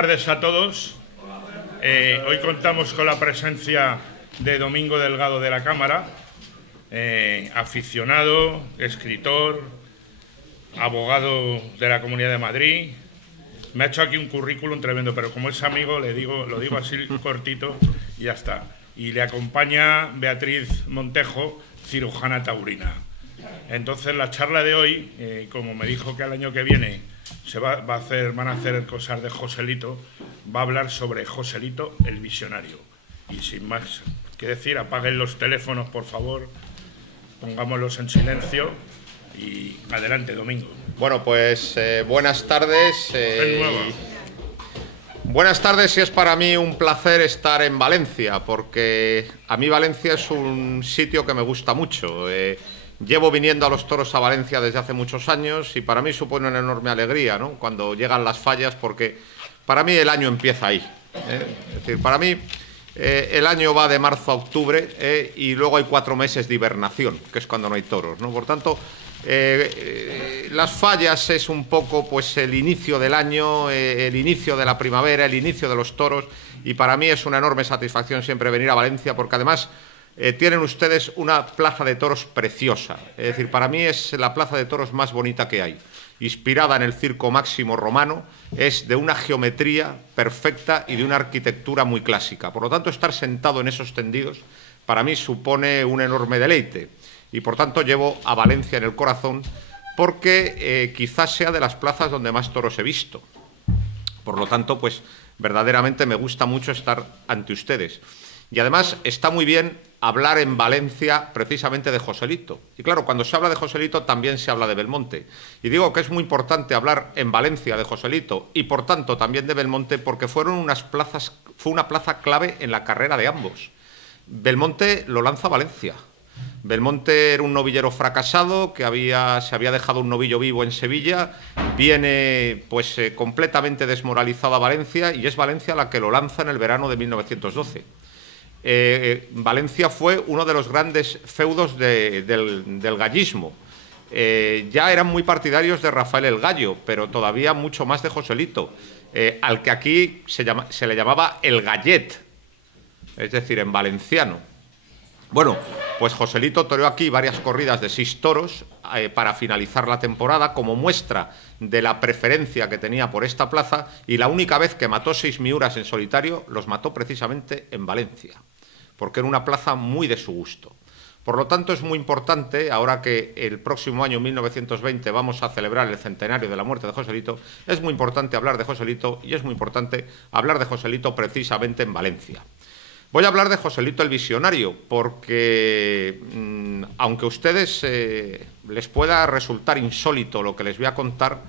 tardes a todos. Hoy contamos con la presencia de Domingo Delgado de la Cámara, aficionado, escritor, abogado de la Comunidad de Madrid. Me ha hecho aquí un currículum tremendo, pero como es amigo lo digo así cortito y ya está. Y le acompaña Beatriz Montejo, cirujana taurina. Entonces la charla de hoy, como me dijo que al año que viene van a hacer cosas de Joselito, va a hablar sobre Joselito el visionario. Y sin más que decir, apaguen los teléfonos, por favor, pongámoslos en silencio y adelante, Domingo. Bueno, pues buenas tardes. Buenas tardes, y es para mí un placer estar en Valencia, porque a mí Valencia es un sitio que me gusta mucho. Llevo viniendo a los toros a Valencia desde hace muchos años y para mí supone una enorme alegría, ¿no?, cuando llegan las fallas, porque para mí el año empieza ahí. Es decir, para mí el año va de marzo a octubre y luego hay 4 meses de hibernación, que es cuando no hay toros, ¿no? Por tanto, las fallas es un poco pues el inicio del año, el inicio de la primavera, el inicio de los toros, y para mí es una enorme satisfacción siempre venir a Valencia, porque además tienen ustedes una plaza de toros preciosa. Es decir, para mí es la plaza de toros más bonita que hay, inspirada en el Circo Máximo romano, es de una geometría perfecta y de una arquitectura muy clásica. Por lo tanto, estar sentado en esos tendidos para mí supone un enorme deleite. Y por tanto llevo a Valencia en el corazón, porque quizás sea de las plazas donde más toros he visto. Por lo tanto, pues verdaderamente me gusta mucho estar ante ustedes. Y además está muy bien hablar en Valencia precisamente de Joselito. Y claro, cuando se habla de Joselito también se habla de Belmonte. Y digo que es muy importante hablar en Valencia de Joselito y por tanto también de Belmonte, porque fue una plaza clave en la carrera de ambos. Belmonte lo lanza Valencia. Belmonte era un novillero fracasado que se había dejado un novillo vivo en Sevilla, viene pues completamente desmoralizado a Valencia, y es Valencia la que lo lanza en el verano de 1912. Valencia fue uno de los grandes feudos del gallismo. Ya eran muy partidarios de Rafael el Gallo, pero todavía mucho más de Joselito, al que aquí se le llamaba el Gallet, es decir, en valenciano. Bueno, pues Joselito toreó aquí varias corridas de 6 toros para finalizar la temporada, como muestra de la preferencia que tenía por esta plaza, y la única vez que mató 6 miuras en solitario los mató precisamente en Valencia, porque era una plaza muy de su gusto. Por lo tanto, es muy importante, ahora que el próximo año 1920 vamos a celebrar el centenario de la muerte de Joselito, es muy importante hablar de Joselito, y es muy importante hablar de Joselito precisamente en Valencia. Voy a hablar de Joselito el visionario, porque aunque a ustedes les pueda resultar insólito lo que les voy a contar,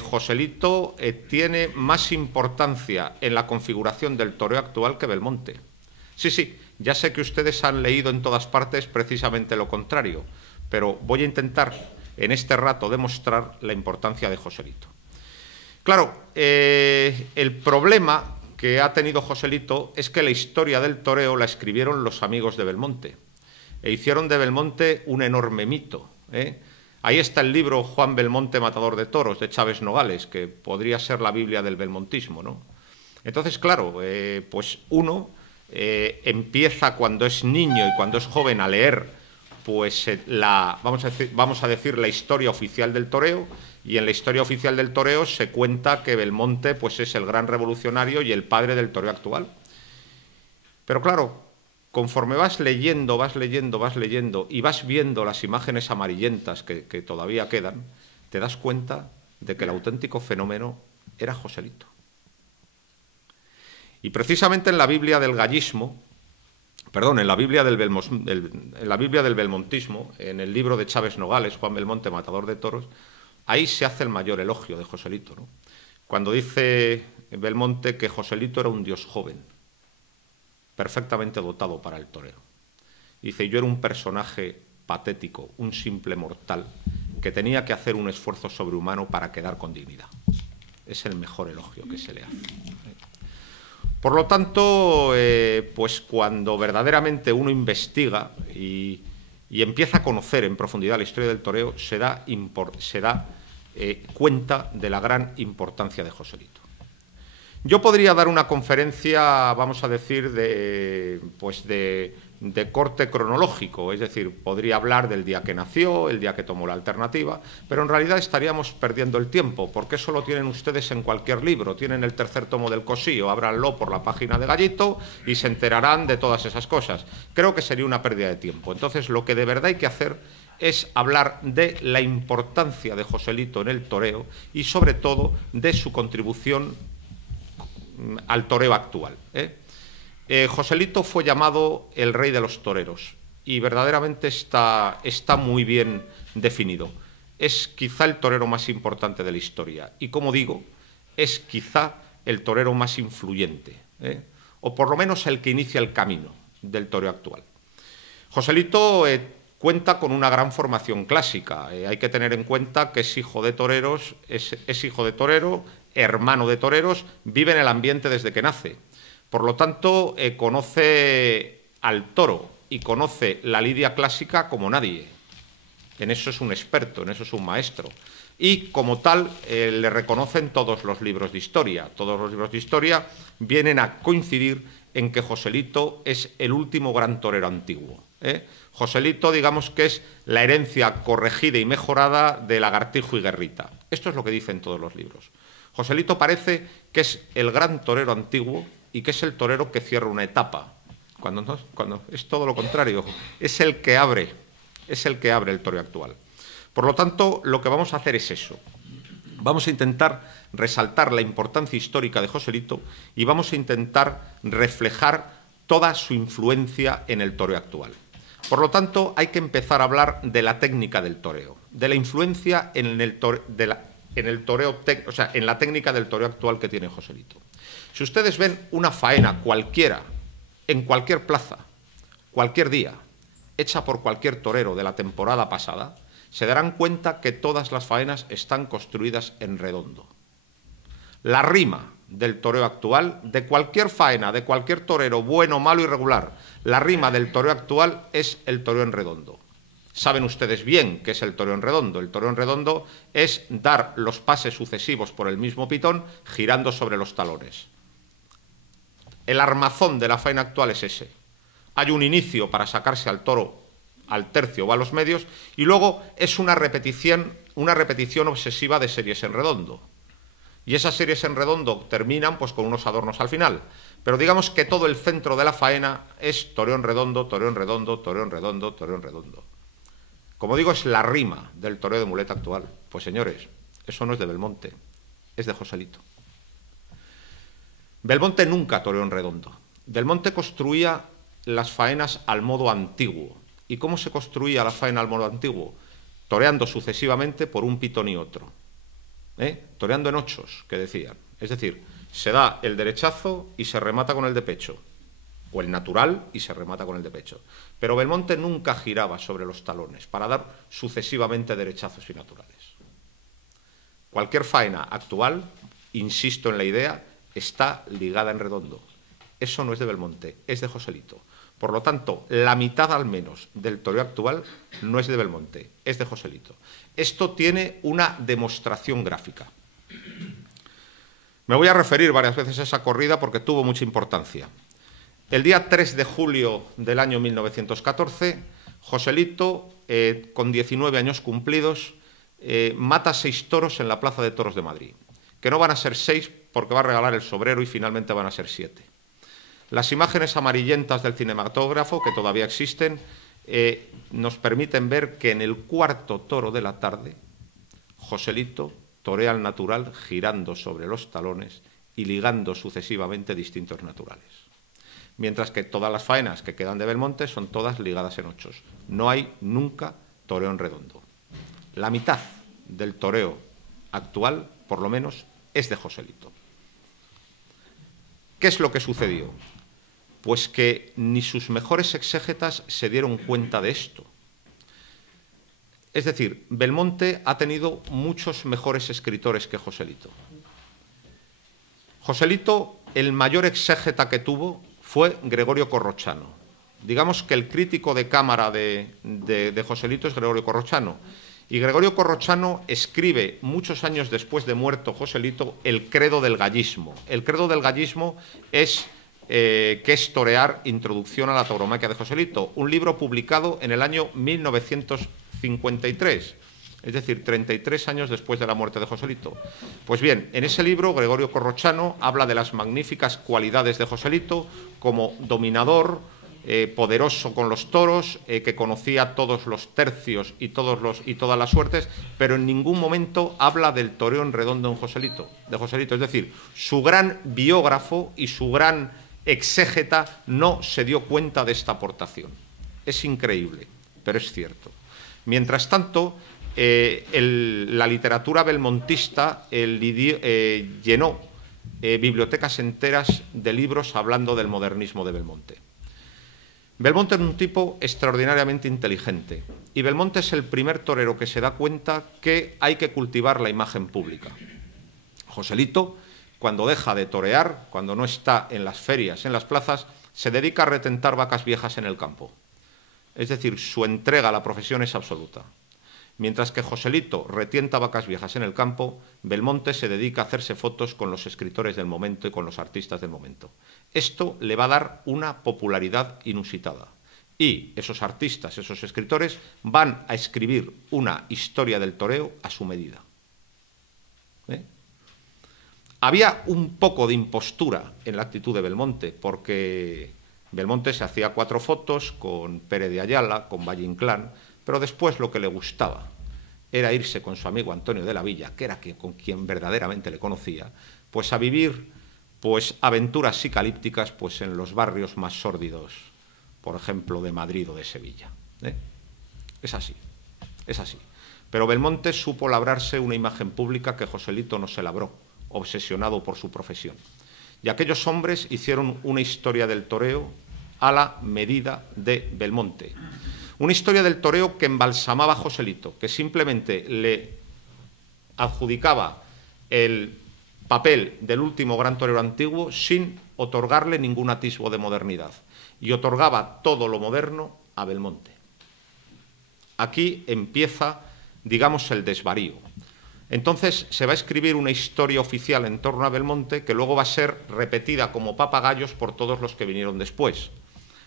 Joselito tiene más importancia en la configuración del toreo actual que Belmonte. Sí, ya sé que ustedes han leído en todas partes precisamente lo contrario, pero voy a intentar en este rato demostrar la importancia de Joselito. Claro, el problema que ha tenido Joselito es que la historia del toreo la escribieron los amigos de Belmonte e hicieron de Belmonte un enorme mito. Ahí está el libro Juan Belmonte, matador de toros, de Chávez Nogales, que podría ser la Biblia del belmontismo, ¿no? Entonces, claro, pues uno empieza cuando es niño y cuando es joven a leer pues vamos a decir la historia oficial del toreo, y en la historia oficial del toreo se cuenta que Belmonte pues es el gran revolucionario y el padre del toreo actual. Pero claro, conforme vas leyendo y vas viendo las imágenes amarillentas que todavía quedan, te das cuenta de que el auténtico fenómeno era Joselito. Y precisamente en la Biblia del gallismo, en la Biblia del belmontismo, en el libro de Chávez Nogales, Juan Belmonte, matador de toros, ahí se hace el mayor elogio de Joselito, ¿no? Cuando dice Belmonte que Joselito era un dios joven, perfectamente dotado para el toreo. Dice, yo era un personaje patético, un simple mortal, que tenía que hacer un esfuerzo sobrehumano para quedar con dignidad. Es el mejor elogio que se le hace. Por lo tanto, pues cuando verdaderamente uno investiga y empieza a conocer en profundidad la historia del toreo, se da cuenta de la gran importancia de Joselito. Yo podría dar una conferencia, vamos a decir, de corte cronológico, es decir, podría hablar del día que nació, el día que tomó la alternativa, pero en realidad estaríamos perdiendo el tiempo, porque eso lo tienen ustedes en cualquier libro. Tienen el tercer tomo del Cosío, ábranlo por la página de Gallito y se enterarán de todas esas cosas. Creo que sería una pérdida de tiempo. Entonces, lo que de verdad hay que hacer es hablar de la importancia de Joselito en el toreo y, sobre todo, de su contribución al toreo actual. Joselito fue llamado el rey de los toreros y verdaderamente está muy bien definido. Es quizá el torero más importante de la historia y, como digo, es quizá el torero más influyente, o por lo menos el que inicia el camino del toreo actual. Joselito cuenta con una gran formación clásica. Hay que tener en cuenta que es hijo de toreros, es hijo de torero, hermano de toreros, vive en el ambiente desde que nace. Por lo tanto, conoce al toro y conoce la lidia clásica como nadie. En eso es un experto, en eso es un maestro. Y como tal, le reconocen todos los libros de historia. Todos los libros de historia vienen a coincidir en que Joselito es el último gran torero antiguo. Joselito, digamos que es la herencia corregida y mejorada de Lagartijo y Guerrita. Esto es lo que dicen todos los libros. Joselito parece que es el gran torero antiguo y que es el torero que cierra una etapa, cuando es todo lo contrario, es el que abre el toreo actual. Por lo tanto, lo que vamos a hacer es eso. Vamos a intentar resaltar la importancia histórica de Joselito y vamos a intentar reflejar toda su influencia en el toreo actual. Por lo tanto, hay que empezar a hablar de la técnica del toreo, de la influencia en la técnica del toreo actual que tiene Joselito. Si ustedes ven una faena cualquiera, en cualquier plaza, cualquier día, hecha por cualquier torero de la temporada pasada, se darán cuenta que todas las faenas están construidas en redondo. La rima del toreo actual, de cualquier faena, de cualquier torero, bueno, malo y regular, la rima del toreo actual es el toreo en redondo. Saben ustedes bien qué es el toreo en redondo. El toreo en redondo es dar los pases sucesivos por el mismo pitón girando sobre los talones. El armazón de la faena actual es ese. Hay un inicio para sacarse al toro al tercio o a los medios y luego es una repetición obsesiva de series en redondo. Y esas series en redondo terminan pues con unos adornos al final. Pero digamos que todo el centro de la faena es toreo en redondo, toreo en redondo, toreo en redondo, toreo en redondo. Como digo, es la rima del toreo de muleta actual. Pues señores, eso no es de Belmonte, es de Joselito. Belmonte nunca toreó en redondo. Belmonte construía las faenas al modo antiguo. ¿Y cómo se construía la faena al modo antiguo? Toreando sucesivamente por un pitón y otro. Toreando en ochos, que decían. Es decir, se da el derechazo y se remata con el de pecho. O el natural y se remata con el de pecho. Pero Belmonte nunca giraba sobre los talones para dar sucesivamente derechazos y naturales. Cualquier faena actual, insisto en la idea, está ligada en redondo. Eso no es de Belmonte, es de Joselito. Por lo tanto, la mitad al menos del toreo actual no es de Belmonte, es de Joselito. Esto tiene una demostración gráfica. Me voy a referir varias veces a esa corrida porque tuvo mucha importancia. El día 3 de julio del año 1914, Joselito, con 19 años cumplidos, mata 6 toros en la Plaza de Toros de Madrid, que no van a ser 6 porque va a regalar el sobrero y finalmente van a ser 7. Las imágenes amarillentas del cinematógrafo, que todavía existen, nos permiten ver que en el cuarto toro de la tarde, Joselito torea al natural girando sobre los talones y ligando sucesivamente distintos naturales. Mientras que todas las faenas que quedan de Belmonte son todas ligadas en ochos. No hay nunca toreo en redondo. La mitad del toreo actual, por lo menos, es de Joselito. ¿Qué es lo que sucedió? Pues que ni sus mejores exégetas se dieron cuenta de esto. Es decir, Belmonte ha tenido muchos mejores escritores que Joselito. Joselito, el mayor exégeta que tuvo fue Gregorio Corrochano. Digamos que el crítico de cámara de Joselito es Gregorio Corrochano. Y Gregorio Corrochano escribe, muchos años después de muerto Joselito, el credo del gallismo. El credo del gallismo es ¿Qué es torear? Introducción a la tauromaquia de Joselito, un libro publicado en el año 1953, es decir, 33 años después de la muerte de Joselito. Pues bien, en ese libro Gregorio Corrochano habla de las magníficas cualidades de Joselito como dominador, poderoso con los toros, que conocía todos los tercios y todas las suertes, pero en ningún momento habla del toreo en redondo de Joselito. Es decir, su gran biógrafo y su gran exégeta no se dio cuenta de esta aportación. Es increíble, pero es cierto. Mientras tanto, la literatura belmontista llenó bibliotecas enteras de libros hablando del modernismo de Belmonte. Belmonte era un tipo extraordinariamente inteligente y Belmonte es el primer torero que se da cuenta que hay que cultivar la imagen pública. Joselito, cuando deja de torear, cuando no está en las ferias, en las plazas, se dedica a retentar vacas viejas en el campo. Es decir, su entrega a la profesión es absoluta. Mientras que Joselito retienta vacas viejas en el campo, Belmonte se dedica a hacerse fotos con los escritores del momento y con los artistas del momento. Esto le va a dar una popularidad inusitada. Y esos artistas, esos escritores, van a escribir una historia del toreo a su medida. Había un poco de impostura en la actitud de Belmonte, porque Belmonte se hacía 4 fotos con Pérez de Ayala, con Valle Inclán, pero después lo que le gustaba era irse con su amigo Antonio de la Villa, que era con quien verdaderamente le conocía, pues a vivir aventuras psicalípticas en los barrios más sórdidos, por ejemplo, de Madrid o de Sevilla. Es así, es así. Pero Belmonte supo labrarse una imagen pública que Joselito no se labró, obsesionado por su profesión. Y aquellos hombres hicieron una historia del toreo a la medida de Belmonte. Una historia del toreo que embalsamaba a Joselito, que simplemente le adjudicaba el papel del último gran torero antiguo sin otorgarle ningún atisbo de modernidad. Y otorgaba todo lo moderno a Belmonte. Aquí empieza, digamos, el desvarío. Entonces se va a escribir una historia oficial en torno a Belmonte que luego va a ser repetida como papagayos por todos los que vinieron después.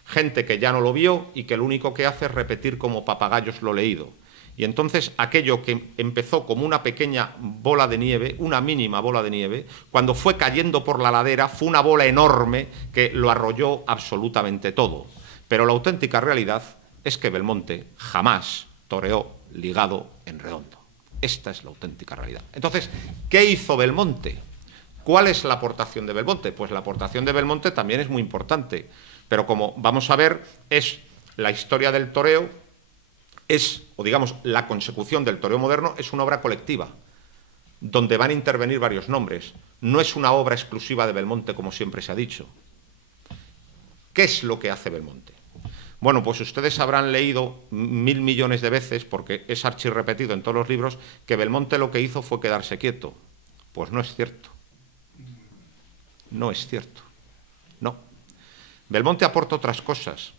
Gente que ya no lo vio y que lo único que hace es repetir como papagayos lo leído. Y entonces aquello que empezó como una pequeña bola de nieve, una mínima bola de nieve, cuando fue cayendo por la ladera fue una bola enorme que lo arrolló absolutamente todo. Pero la auténtica realidad es que Belmonte jamás toreó ligado en redondo. Esta es la auténtica realidad. Entonces, ¿qué hizo Belmonte? ¿Cuál es la aportación de Belmonte? Pues la aportación de Belmonte también es muy importante. Pero como vamos a ver, es la historia del toreo, o digamos, la consecución del toreo moderno es una obra colectiva, donde van a intervenir varios nombres. No es una obra exclusiva de Belmonte, como siempre se ha dicho. ¿Qué es lo que hace Belmonte? Bueno, pues ustedes habrán leído 1000 millones de veces, porque es archirrepetido en todos los libros, que Belmonte lo que hizo fue quedarse quieto. Pues no es cierto. No es cierto. No. Belmonte aporta otras cosas,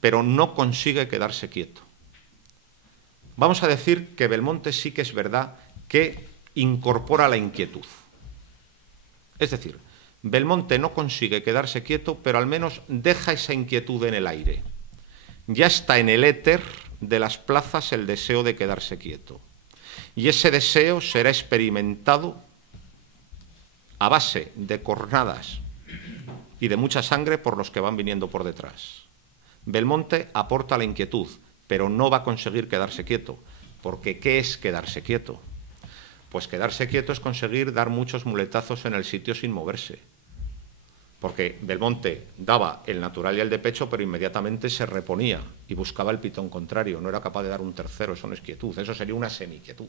pero no consigue quedarse quieto. Vamos a decir que Belmonte sí que es verdad que incorpora la inquietud. Es decir, Belmonte no consigue quedarse quieto, pero al menos deja esa inquietud en el aire. Ya está en el éter de las plazas el deseo de quedarse quieto. Y ese deseo será experimentado a base de cornadas y de mucha sangre por los que van viniendo por detrás. Belmonte aporta la inquietud, pero no va a conseguir quedarse quieto, porque ¿qué es quedarse quieto? Pues quedarse quieto es conseguir dar muchos muletazos en el sitio sin moverse, porque Belmonte daba el natural y el de pecho, pero inmediatamente se reponía y buscaba el pitón contrario, no era capaz de dar un tercero, eso no es quietud, eso sería una semiquietud.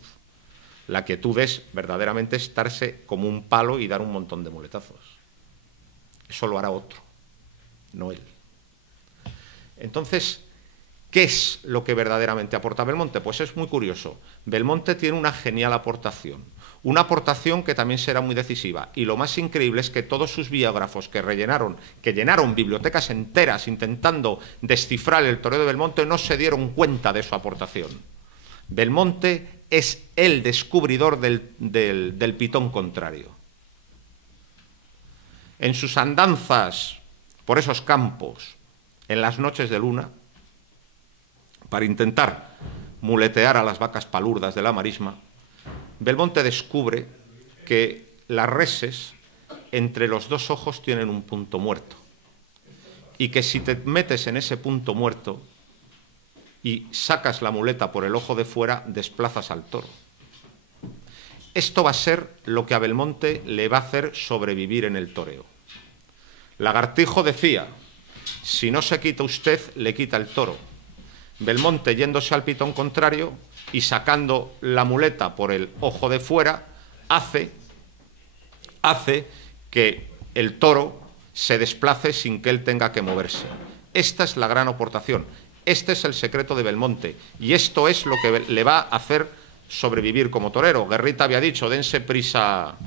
La quietud es verdaderamente estarse como un palo y dar un montón de muletazos. Eso lo hará otro, no él. Entonces, ¿qué es lo que verdaderamente aporta Belmonte? Pues es muy curioso. Belmonte tiene una genial aportación. Una aportación que también será muy decisiva. Y lo más increíble es que todos sus biógrafos que llenaron bibliotecas enteras intentando descifrar el toreo de Belmonte, no se dieron cuenta de su aportación. Belmonte es el descubridor del pitón contrario. En sus andanzas por esos campos, en las noches de luna, para intentar muletear a las vacas palurdas de la marisma, Belmonte descubre que las reses entre los dos ojos tienen un punto muerto y que si te metes en ese punto muerto y sacas la muleta por el ojo de fuera, desplazas al toro. Esto va a ser lo que a Belmonte le va a hacer sobrevivir en el toreo. Lagartijo decía, si no se quita usted, le quita el toro. Belmonte, yéndose al pitón contrario y sacando la muleta por el ojo de fuera, hace que el toro se desplace sin que él tenga que moverse. Esta es la gran aportación. Este es el secreto de Belmonte y esto es lo que le va a hacer sobrevivir como torero. Guerrita había dicho, dense prisa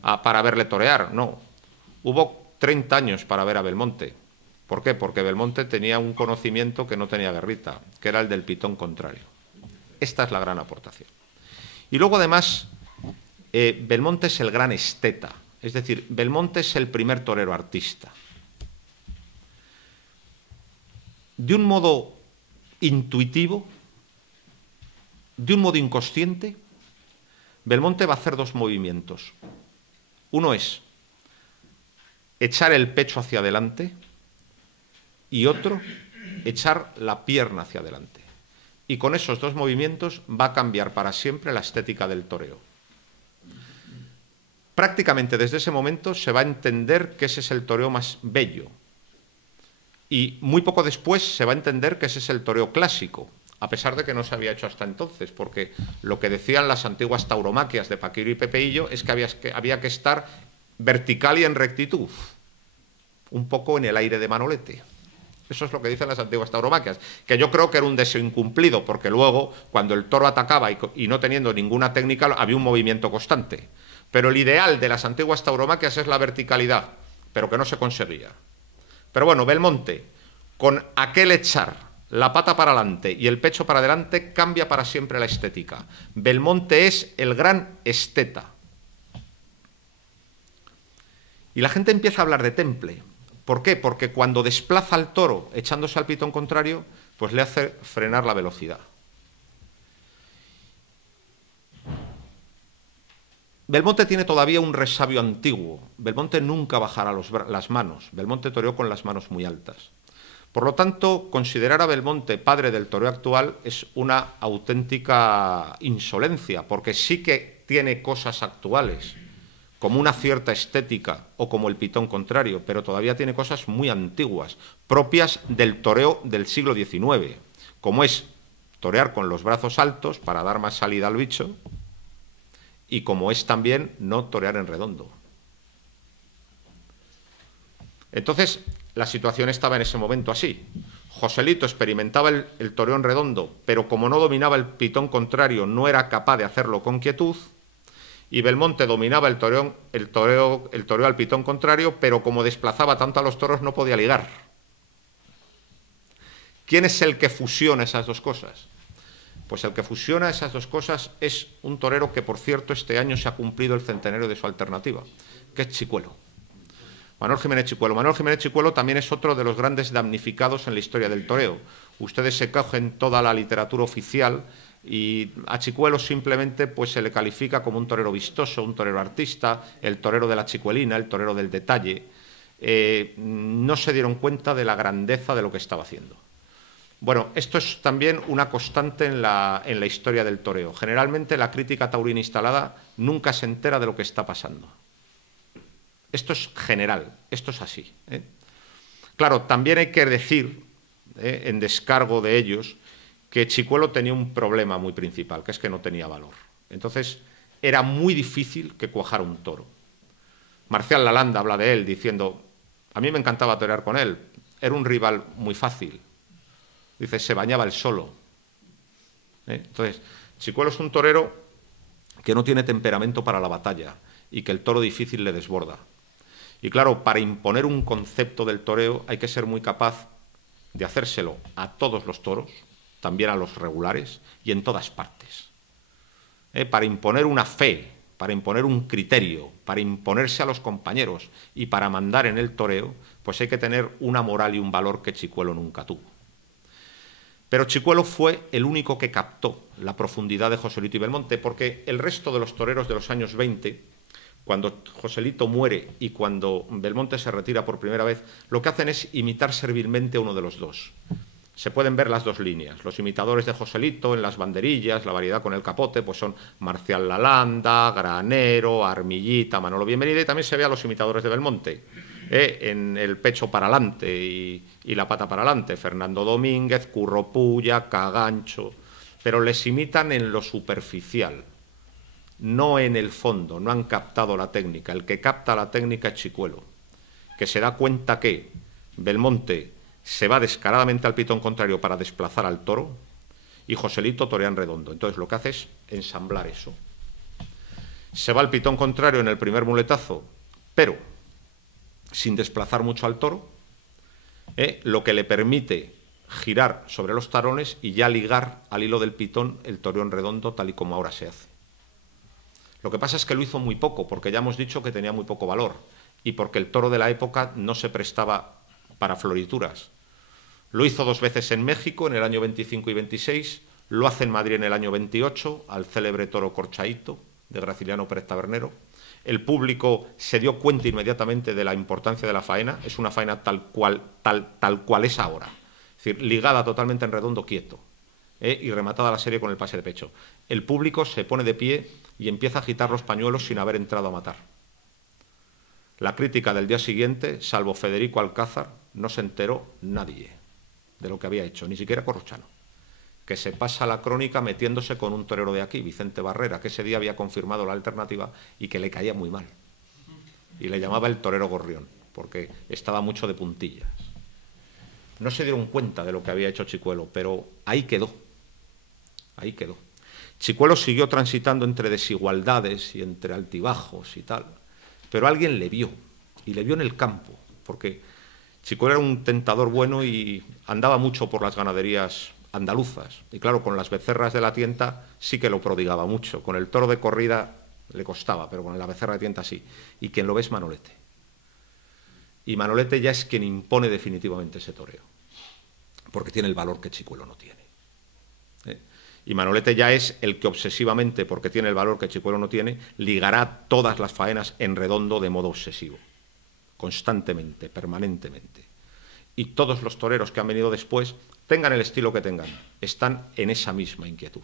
para verle torear. No, hubo 30 años para ver a Belmonte. ¿Por qué? Porque Belmonte tenía un conocimiento que no tenía Guerrita, que era el del pitón contrario. Esta es la gran aportación. Y luego además, Belmonte es el gran esteta. Es decir, Belmonte es el primer torero artista. De un modo intuitivo, de un modo inconsciente, Belmonte va a hacer dos movimientos. Uno es echar el pecho hacia adelante y otro, echar la pierna hacia adelante. Y con esos dos movimientos va a cambiar para siempre la estética del toreo. Prácticamente desde ese momento se va a entender que ese es el toreo más bello. Y muy poco después se va a entender que ese es el toreo clásico, a pesar de que no se había hecho hasta entonces, porque lo que decían las antiguas tauromaquias de Paquiro y Pepeillo es que había que estar vertical y en rectitud, un poco en el aire de Manolete. Eso es lo que dicen las antiguas tauromaquias, que yo creo que era un deseo incumplido, porque luego, cuando el toro atacaba y no teniendo ninguna técnica, había un movimiento constante. Pero el ideal de las antiguas tauromaquias es la verticalidad, pero que no se conseguía. Pero bueno, Belmonte, con aquel echar la pata para adelante y el pecho para adelante, cambia para siempre la estética. Belmonte es el gran esteta. Y la gente empieza a hablar de temple. ¿Por qué? Porque cuando desplaza al toro echándose al pitón contrario, pues le hace frenar la velocidad. Belmonte tiene todavía un resabio antiguo. Belmonte nunca bajará las manos. Belmonte toreó con las manos muy altas. Por lo tanto, considerar a Belmonte padre del toreo actual es una auténtica insolencia, porque sí que tiene cosas actuales, como una cierta estética o como el pitón contrario, pero todavía tiene cosas muy antiguas, propias del toreo del siglo XIX, como es torear con los brazos altos para dar más salida al bicho, y como es también no torear en redondo. Entonces, la situación estaba en ese momento así. Joselito experimentaba el toreo en redondo, pero como no dominaba el pitón contrario, no era capaz de hacerlo con quietud, y Belmonte dominaba el toreo al pitón contrario, pero como desplazaba tanto a los toros, no podía ligar. ¿Quién es el que fusiona esas dos cosas? Pues el que fusiona esas dos cosas es un torero que, por cierto, este año se ha cumplido el centenario de su alternativa, que es Chicuelo. Manuel Jiménez Chicuelo. Manuel Jiménez Chicuelo también es otro de los grandes damnificados en la historia del toreo. Ustedes se cogen toda la literatura oficial y a Chicuelo simplemente pues, se le califica como un torero vistoso, un torero artista, el torero de la chicuelina, el torero del detalle. No se dieron cuenta de la grandeza de lo que estaba haciendo. Bueno, esto es también una constante en la historia del toreo. Generalmente la crítica taurina instalada nunca se entera de lo que está pasando. Esto es general, esto es así. Claro, también hay que decir, en descargo de ellos, que Chicuelo tenía un problema muy principal, que es que no tenía valor. Entonces, era muy difícil que cuajara un toro. Marcial Lalanda habla de él diciendo, a mí me encantaba torear con él, era un rival muy fácil. Dice, se bañaba él solo. Entonces, Chicuelo es un torero que no tiene temperamento para la batalla y que el toro difícil le desborda. Y claro, para imponer un concepto del toreo hay que ser muy capaz de hacérselo a todos los toros también a los regulares y en todas partes. Para imponer una fe, para imponer un criterio, para imponerse a los compañeros y para mandar en el toreo, pues hay que tener una moral y un valor que Chicuelo nunca tuvo. Pero Chicuelo fue el único que captó la profundidad de Joselito y Belmonte, porque el resto de los toreros de los años 20, cuando Joselito muere y cuando Belmonte se retira por primera vez, lo que hacen es imitar servilmente a uno de los dos. Se pueden ver las dos líneas. Los imitadores de Joselito en las banderillas, la variedad con el capote, pues son Marcial Lalanda, Granero, Armillita, Manolo Bienvenida, y también se ve a los imitadores de Belmonte, en el pecho para adelante y la pata para adelante, Fernando Domínguez, Curro Pulla, Cagancho, pero les imitan en lo superficial, no en el fondo, no han captado la técnica. El que capta la técnica es Chicuelo, que se da cuenta que Belmonte se va descaradamente al pitón contrario para desplazar al toro y Joselito torea en redondo. Entonces lo que hace es ensamblar eso. Se va al pitón contrario en el primer muletazo, pero sin desplazar mucho al toro, lo que le permite girar sobre los tarones y ya ligar al hilo del pitón el toreo en redondo tal y como ahora se hace. Lo que pasa es que lo hizo muy poco, porque ya hemos dicho que tenía muy poco valor y porque el toro de la época no se prestaba para florituras. Lo hizo 2 veces en México, en el año 25 y 26, lo hace en Madrid en el año 28, al célebre toro Corchaíto, de Graciliano Pérez Tabernero. El público se dio cuenta inmediatamente de la importancia de la faena, es una faena tal cual es ahora, es decir, ligada totalmente en redondo quieto, y rematada la serie con el pase de pecho. El público se pone de pie y empieza a agitar los pañuelos sin haber entrado a matar. La crítica del día siguiente, salvo Federico Alcázar, no se enteró nadie de lo que había hecho, ni siquiera Corrochano, que se pasa la crónica metiéndose con un torero de aquí, Vicente Barrera, que ese día había confirmado la alternativa y que le caía muy mal. Y le llamaba el torero gorrión, porque estaba mucho de puntillas. No se dieron cuenta de lo que había hecho Chicuelo, pero ahí quedó. Ahí quedó. Chicuelo siguió transitando entre desigualdades y entre altibajos y tal, pero alguien le vio, y le vio en el campo, porque Chicuelo era un tentador bueno y andaba mucho por las ganaderías andaluzas. Y claro, con las becerras de la tienta sí que lo prodigaba mucho. Con el toro de corrida le costaba, pero con la becerra de tienta sí. Y quien lo ve es Manolete. Y Manolete ya es quien impone definitivamente ese toreo, porque tiene el valor que Chicuelo no tiene. Y Manolete ya es el que obsesivamente, porque tiene el valor que Chicuelo no tiene, ligará todas las faenas en redondo de modo obsesivo, constantemente, permanentemente. Y todos los toreros que han venido después, tengan el estilo que tengan, están en esa misma inquietud.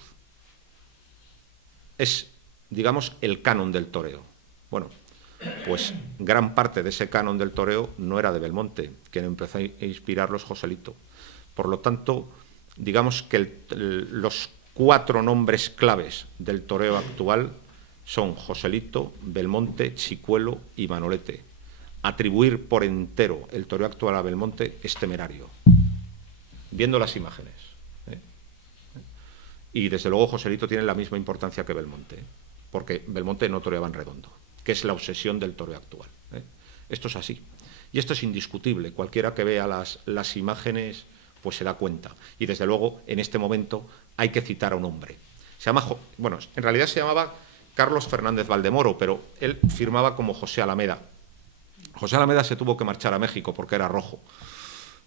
Es, digamos, el canon del toreo. Bueno, pues gran parte de ese canon del toreo no era de Belmonte, quien empezó a inspirarlos Joselito. Por lo tanto, digamos que los 4 nombres claves del toreo actual son Joselito, Belmonte, Chicuelo y Manolete. Atribuir por entero el toreo actual a Belmonte es temerario, viendo las imágenes. Y desde luego Joselito tiene la misma importancia que Belmonte, porque Belmonte no toreaba en redondo, que es la obsesión del toreo actual. Esto es así. Y esto es indiscutible. Cualquiera que vea las imágenes pues se da cuenta. Y desde luego, en este momento, hay que citar a un hombre. Bueno, en realidad se llamaba Carlos Fernández Valdemoro, pero él firmaba como José Alameda. José Alameda se tuvo que marchar a México porque era rojo.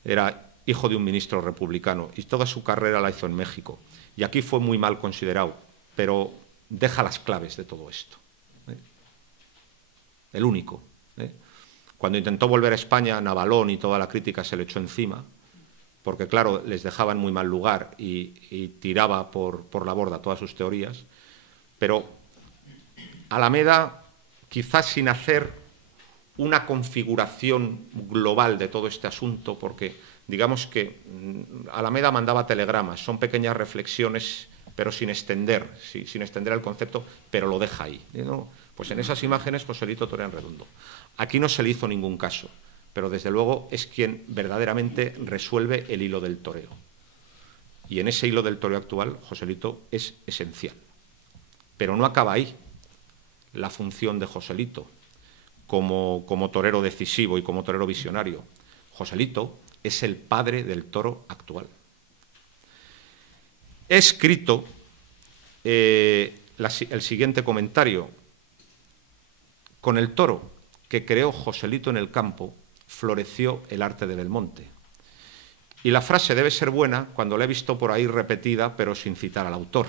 Era hijo de un ministro republicano y toda su carrera la hizo en México. Y aquí fue muy mal considerado, pero deja las claves de todo esto. El único. Cuando intentó volver a España, Navalón y toda la crítica se le echó encima, porque claro, les dejaba en muy mal lugar y tiraba por la borda todas sus teorías. Pero Alameda, quizás sin hacer una configuración global de todo este asunto, porque digamos que Alameda mandaba telegramas, son pequeñas reflexiones, pero sin extender el concepto, pero lo deja ahí, ¿no? Pues en esas imágenes Joselito torea en redondo. Aquí no se le hizo ningún caso, pero desde luego es quien verdaderamente resuelve el hilo del toreo. Y en ese hilo del toreo actual, Joselito es esencial. Pero no acaba ahí la función de Joselito como torero decisivo y como torero visionario. Joselito es el padre del toro actual. he escrito el siguiente comentario. Con el toro que creó Joselito en el campo, floreció el arte de Belmonte. Y la frase debe ser buena cuando la he visto por ahí repetida, pero sin citar al autor.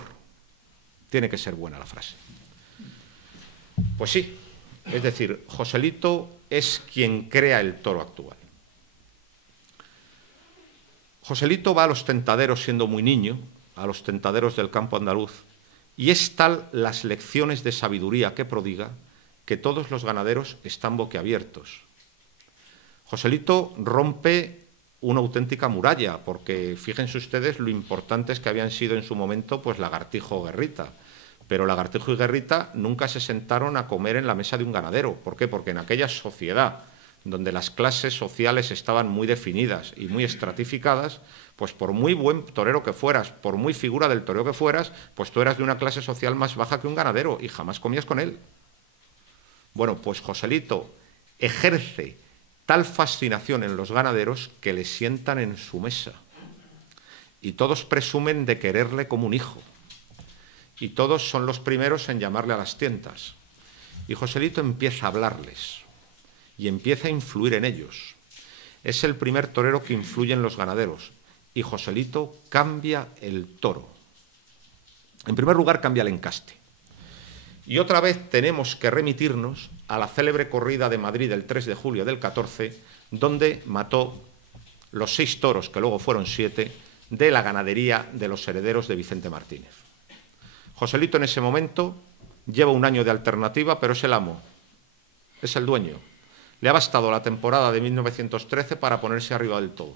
Tiene que ser buena la frase. Pues sí, es decir, Joselito es quien crea el toro actual. Joselito va a los tentaderos siendo muy niño, a los tentaderos del campo andaluz, y es tal las lecciones de sabiduría que prodiga que todos los ganaderos están boquiabiertos. Joselito rompe una auténtica muralla, porque fíjense ustedes lo importantes que habían sido en su momento pues Lagartijo o Guerrita. Pero Lagartijo y Guerrita nunca se sentaron a comer en la mesa de un ganadero. ¿Por qué? Porque en aquella sociedad donde las clases sociales estaban muy definidas y muy estratificadas, pues por muy buen torero que fueras, por muy figura del torero que fueras, pues tú eras de una clase social más baja que un ganadero y jamás comías con él. Bueno, pues Joselito ejerce tal fascinación en los ganaderos que le sientan en su mesa. Y todos presumen de quererle como un hijo. Y todos son los primeros en llamarle a las tientas. Y Joselito empieza a hablarles y empieza a influir en ellos. Es el primer torero que influye en los ganaderos. Y Joselito cambia el toro. En primer lugar, cambia el encaste. Y otra vez tenemos que remitirnos a la célebre corrida de Madrid del 3 de julio del 14, donde mató los 6 toros, que luego fueron 7, de la ganadería de los herederos de Vicente Martínez. Joselito en ese momento lleva un año de alternativa, pero es el amo, es el dueño. Le ha bastado la temporada de 1913 para ponerse arriba del todo.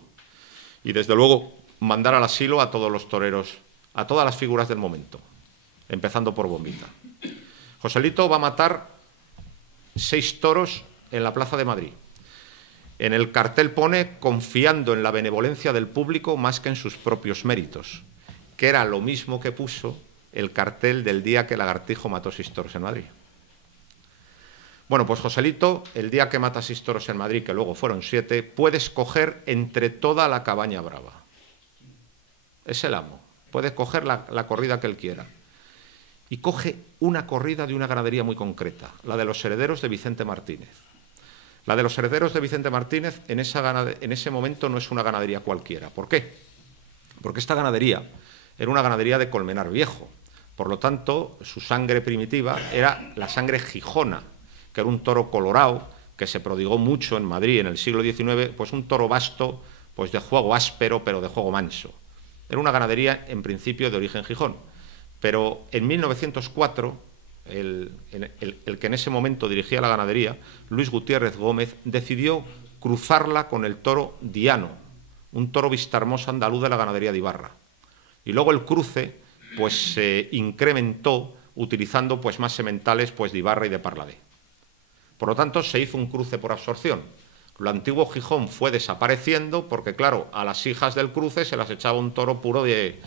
Y desde luego mandar al asilo a todos los toreros, a todas las figuras del momento, empezando por Bombita. Joselito va a matar 6 toros en la Plaza de Madrid. En el cartel pone confiando en la benevolencia del público más que en sus propios méritos, que era lo mismo que puso el cartel del día que Lagartijo mató 6 toros en Madrid. Bueno, pues Joselito, el día que mata 6 toros en Madrid, que luego fueron 7, puede escoger entre toda la cabaña brava. Es el amo, puede escoger la corrida que él quiera. Y coge una corrida de una ganadería muy concreta, la de los herederos de Vicente Martínez. La de los herederos de Vicente Martínez en ese momento no es una ganadería cualquiera. ¿Por qué? Porque esta ganadería era una ganadería de Colmenar Viejo. Por lo tanto, su sangre primitiva era la sangre gijona, que era un toro colorado que se prodigó mucho en Madrid en el siglo XIX, pues un toro vasto, pues de juego áspero, pero de juego manso. Era una ganadería, en principio, de origen Gijón. Pero en 1904, el que en ese momento dirigía la ganadería, Luis Gutiérrez Gómez, decidió cruzarla con el toro Diano, un toro vistahermoso andaluz de la ganadería de Ibarra. Y luego el cruce pues, se incrementó utilizando pues, más sementales pues, de Ibarra y de Parladé. Por lo tanto, se hizo un cruce por absorción. Lo antiguo Gijón fue desapareciendo porque, claro, a las hijas del cruce se las echaba un toro puro de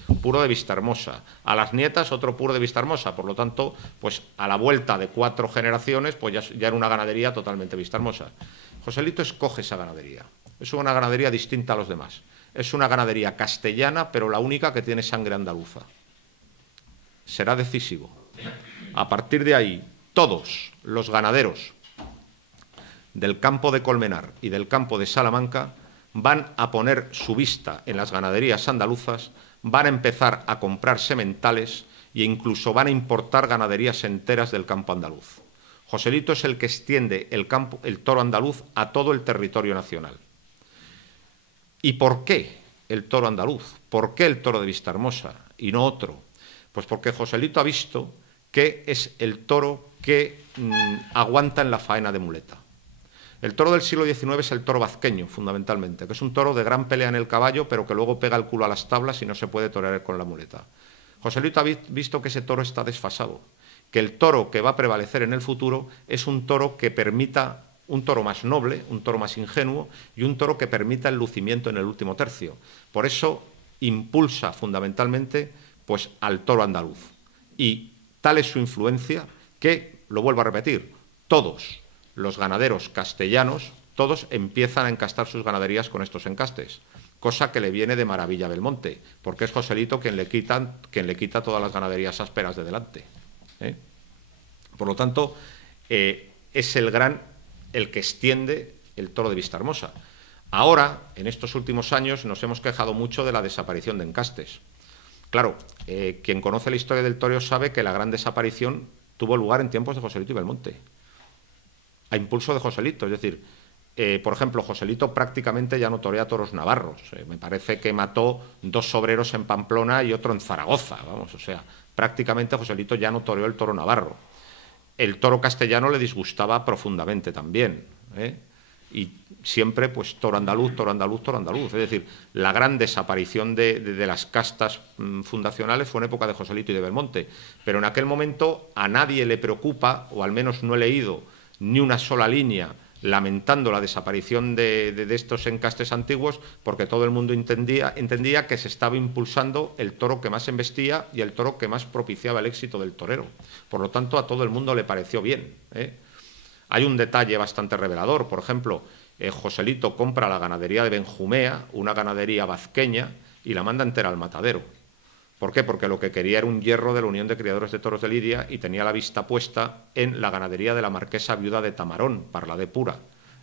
Vistahermosa. A las nietas otro puro de Vistahermosa. Por lo tanto, pues a la vuelta de 4 generaciones, pues ya era una ganadería totalmente Vistahermosa. Joselito escoge esa ganadería. Es una ganadería distinta a los demás. Es una ganadería castellana, pero la única que tiene sangre andaluza. Será decisivo. A partir de ahí, todos los ganaderos del campo de Colmenar y del campo de Salamanca van a poner su vista en las ganaderías andaluzas, van a empezar a comprar sementales e incluso van a importar ganaderías enteras del campo andaluz. Joselito es el que extiende el toro andaluz a todo el territorio nacional. ¿Y por qué el toro andaluz? ¿Por qué el toro de Vistahermosa y no otro? Pues porque Joselito ha visto que es el toro que aguanta en la faena de muleta. El toro del siglo XIX es el toro vazqueño, fundamentalmente, que es un toro de gran pelea en el caballo, pero que luego pega el culo a las tablas y no se puede torear con la muleta. Joselito ha visto que ese toro está desfasado, que el toro que va a prevalecer en el futuro es un toro que permita, un toro más noble, un toro más ingenuo y un toro que permita el lucimiento en el último tercio. Por eso impulsa fundamentalmente pues, al toro andaluz. Y tal es su influencia que, lo vuelvo a repetir, todos los ganaderos castellanos, todos empiezan a encastar sus ganaderías con estos encastes. cosa que le viene de maravilla a Belmonte, porque es Joselito quien le quita todas las ganaderías ásperas de delante. Por lo tanto, es el que extiende el toro de Vistahermosa. Ahora, en estos últimos años, nos hemos quejado mucho de la desaparición de encastes. Claro, quien conoce la historia del toreo sabe que la gran desaparición tuvo lugar en tiempos de Joselito y Belmonte, a impulso de Joselito. Es decir, por ejemplo, Joselito prácticamente ya no torea toros navarros. Me parece que mató 2 obreros en Pamplona y otro en Zaragoza. Vamos, o sea, prácticamente Joselito ya no toreó el toro navarro. El toro castellano le disgustaba profundamente también, y siempre, pues, toro andaluz, toro andaluz, toro andaluz. Es decir, la gran desaparición de las castas fundacionales fue en época de Joselito y de Belmonte. Pero en aquel momento a nadie le preocupa, o al menos no he leído ni una sola línea lamentando la desaparición de estos encastes antiguos, porque todo el mundo entendía que se estaba impulsando el toro que más embestía y el toro que más propiciaba el éxito del torero. Por lo tanto, a todo el mundo le pareció bien. Hay un detalle bastante revelador. Por ejemplo, Joselito compra la ganadería de Benjumea, una ganadería vazqueña, y la manda entera al matadero. ¿Por qué? Porque lo que quería era un hierro de la Unión de Criadores de Toros de Lidia y tenía la vista puesta en la ganadería de la marquesa viuda de Tamarón, Parla de Pura.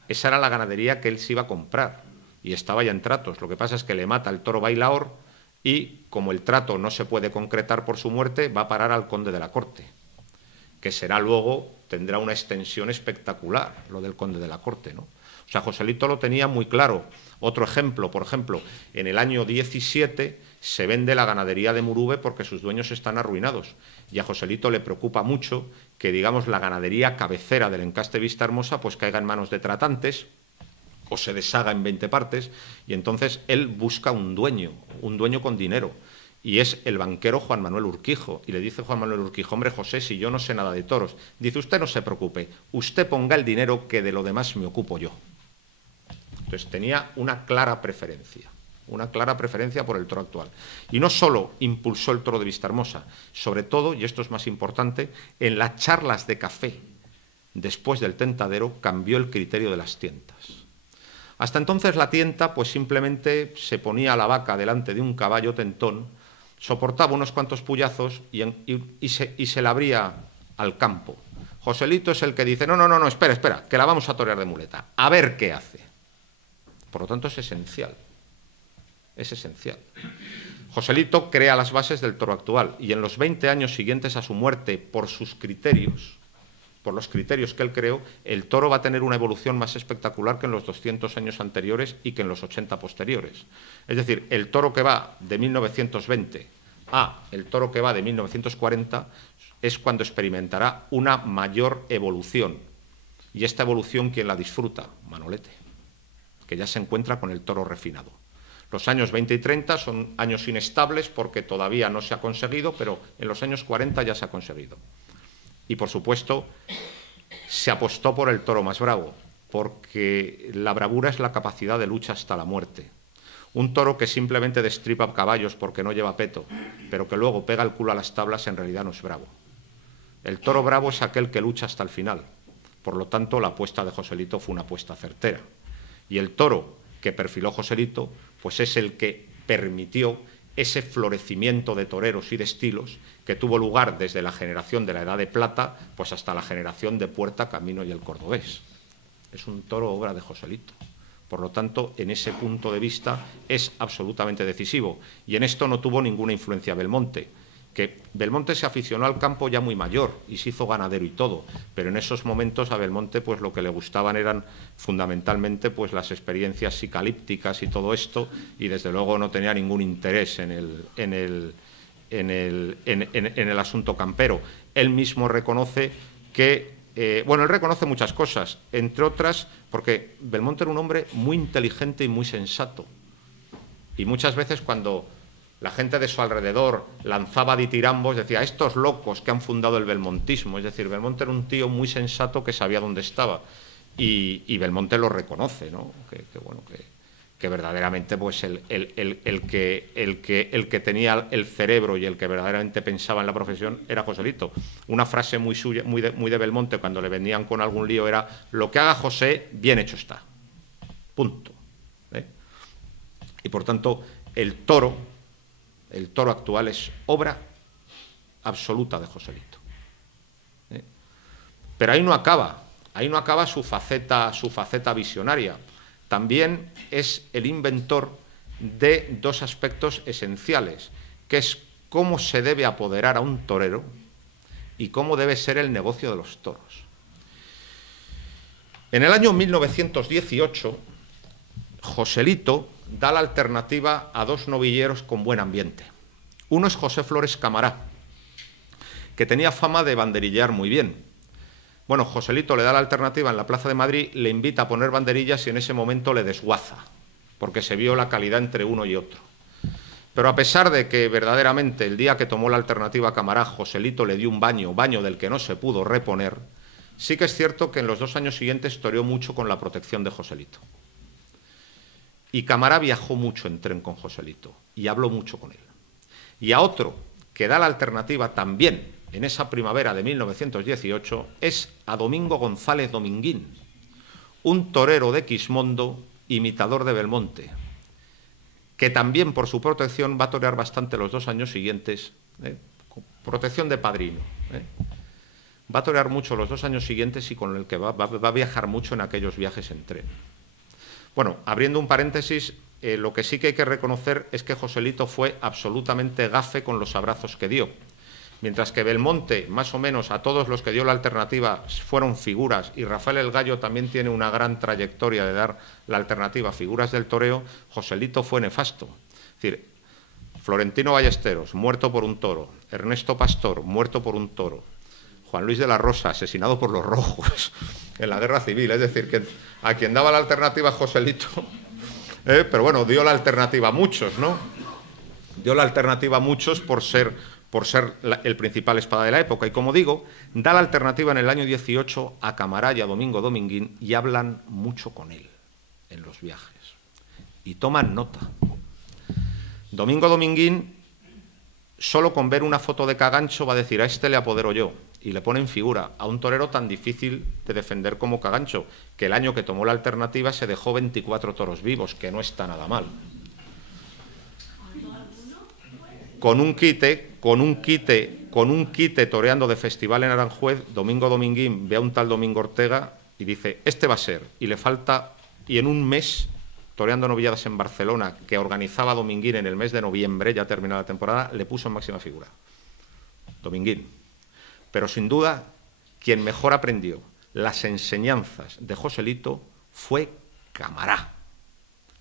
Esa era la ganadería que él se iba a comprar y estaba ya en tratos. Lo que pasa es que le mata el toro Bailaor y, como el trato no se puede concretar por su muerte, va a parar al conde de la Corte, que será luego, tendrá una extensión espectacular, lo del conde de la Corte, ¿no? O sea, Joselito lo tenía muy claro. Otro ejemplo, por ejemplo, en el año 17 se vende la ganadería de Murube porque sus dueños están arruinados. Y a Joselito le preocupa mucho que, digamos, la ganadería cabecera del encaste Vistahermosa pues caiga en manos de tratantes o se deshaga en 20 partes, y entonces él busca un dueño con dinero. Y es el banquero Juan Manuel Urquijo. Y le dice Juan Manuel Urquijo: hombre, José, si yo no sé nada de toros. Dice: usted no se preocupe, usted ponga el dinero que de lo demás me ocupo yo. Entonces tenía una clara preferencia por el toro actual. Y no solo impulsó el toro de Vistahermosa, sobre todo, y esto es más importante, en las charlas de café, después del tentadero, cambió el criterio de las tientas. Hasta entonces la tienta pues simplemente se ponía a la vaca delante de un caballo tentón, soportaba unos cuantos puyazos y se la abría al campo. Joselito es el que dice: no, espera, que la vamos a torear de muleta, a ver qué hace. Por lo tanto, es esencial. Joselito crea las bases del toro actual, y en los 20 años siguientes a su muerte, por sus criterios, por los criterios que él creó, el toro va a tener una evolución más espectacular que en los 200 años anteriores y que en los 80 posteriores. Es decir, el toro que va de 1920 a el toro que va de 1940 es cuando experimentará una mayor evolución. Y esta evolución, ¿quién la disfruta? Manolete, que ya se encuentra con el toro refinado. Los años 20 y 30 son años inestables porque todavía no se ha conseguido, pero en los años 40 ya se ha conseguido. Y, por supuesto, se apostó por el toro más bravo, porque la bravura es la capacidad de lucha hasta la muerte. Un toro que simplemente destripa caballos porque no lleva peto, pero que luego pega el culo a las tablas, en realidad no es bravo. El toro bravo es aquel que lucha hasta el final. Por lo tanto, la apuesta de Joselito fue una apuesta certera. Y el toro que perfiló Joselito pues es el que permitió ese florecimiento de toreros y de estilos que tuvo lugar desde la generación de la Edad de Plata pues hasta la generación de Puerta, Camino y el Cordobés. Es un toro obra de Joselito. Por lo tanto, en ese punto de vista es absolutamente decisivo. Y en esto no tuvo ninguna influencia Belmonte, que Belmonte se aficionó al campo ya muy mayor y se hizo ganadero y todo, pero en esos momentos a Belmonte pues lo que le gustaban eran fundamentalmente pues las experiencias psicalípticas y todo esto, y desde luego no tenía ningún interés en el asunto campero. Él mismo reconoce que él reconoce muchas cosas, entre otras porque Belmonte era un hombre muy inteligente y muy sensato, y muchas veces cuando la gente de su alrededor lanzaba ditirambos, decía: estos locos que han fundado el belmontismo. Es decir, Belmonte era un tío muy sensato que sabía dónde estaba, y Belmonte lo reconoce, ¿no? Que verdaderamente pues el que tenía el cerebro y el que verdaderamente pensaba en la profesión era Joselito. Una frase muy suya, muy de Belmonte, cuando le venían con algún lío, era: lo que haga José, bien hecho está. Punto. Y por tanto, el toro actual es obra absoluta de Joselito. Pero ahí no acaba su faceta visionaria. También es el inventor de dos aspectos esenciales, que es cómo se debe apoderar a un torero y cómo debe ser el negocio de los toros. En el año 1918, Joselito da la alternativa a dos novilleros con buen ambiente. Uno es José Flores Camará, que tenía fama de banderillear muy bien. Bueno, Joselito le da la alternativa en la Plaza de Madrid, le invita a poner banderillas y en ese momento le desguaza, porque se vio la calidad entre uno y otro. Pero a pesar de que verdaderamente el día que tomó la alternativa a Camará, Joselito le dio un baño del que no se pudo reponer, sí que es cierto que en los 2 años siguientes toreó mucho con la protección de Joselito. Y Camará viajó mucho en tren con Joselito y habló mucho con él. Y a otro que da la alternativa también en esa primavera de 1918 es a Domingo González Dominguín, un torero de Quismondo, imitador de Belmonte, que también por su protección va a torear bastante los 2 años siguientes, protección de padrino. Va a torear mucho los 2 años siguientes y con el que va a viajar mucho en aquellos viajes en tren. Bueno, abriendo un paréntesis, lo que sí que hay que reconocer es que Joselito fue absolutamente gafe con los abrazos que dio. Mientras que Belmonte, más o menos a todos los que dio la alternativa, fueron figuras, y Rafael el Gallo también tiene una gran trayectoria de dar la alternativa a figuras del toreo, Joselito fue nefasto. Es decir, Florentino Ballesteros, muerto por un toro; Ernesto Pastor, muerto por un toro; Juan Luis de la Rosa, asesinado por los rojos en la Guerra Civil. Es decir, que a quien daba la alternativa Joselito, pero bueno, dio la alternativa a muchos, ¿no? Dio la alternativa a muchos por ser el principal espada de la época. Y como digo, da la alternativa en el año 18 a Camará y a Domingo Dominguín y hablan mucho con él en los viajes. Y toman nota. Domingo Dominguín, solo con ver una foto de Cagancho, va a decir: a este le apodero yo. Y le pone en figura a un torero tan difícil de defender como Cagancho, que el año que tomó la alternativa se dejó 24 toros vivos, que no está nada mal. Con un quite toreando de festival en Aranjuez, Domingo Dominguín ve a un tal Domingo Ortega y dice: este va a ser. Y le falta, y en un mes, toreando novilladas en Barcelona, que organizaba Dominguín en el mes de noviembre, ya terminada la temporada, le puso en máxima figura. Dominguín. Pero sin duda, quien mejor aprendió las enseñanzas de Joselito fue Camará,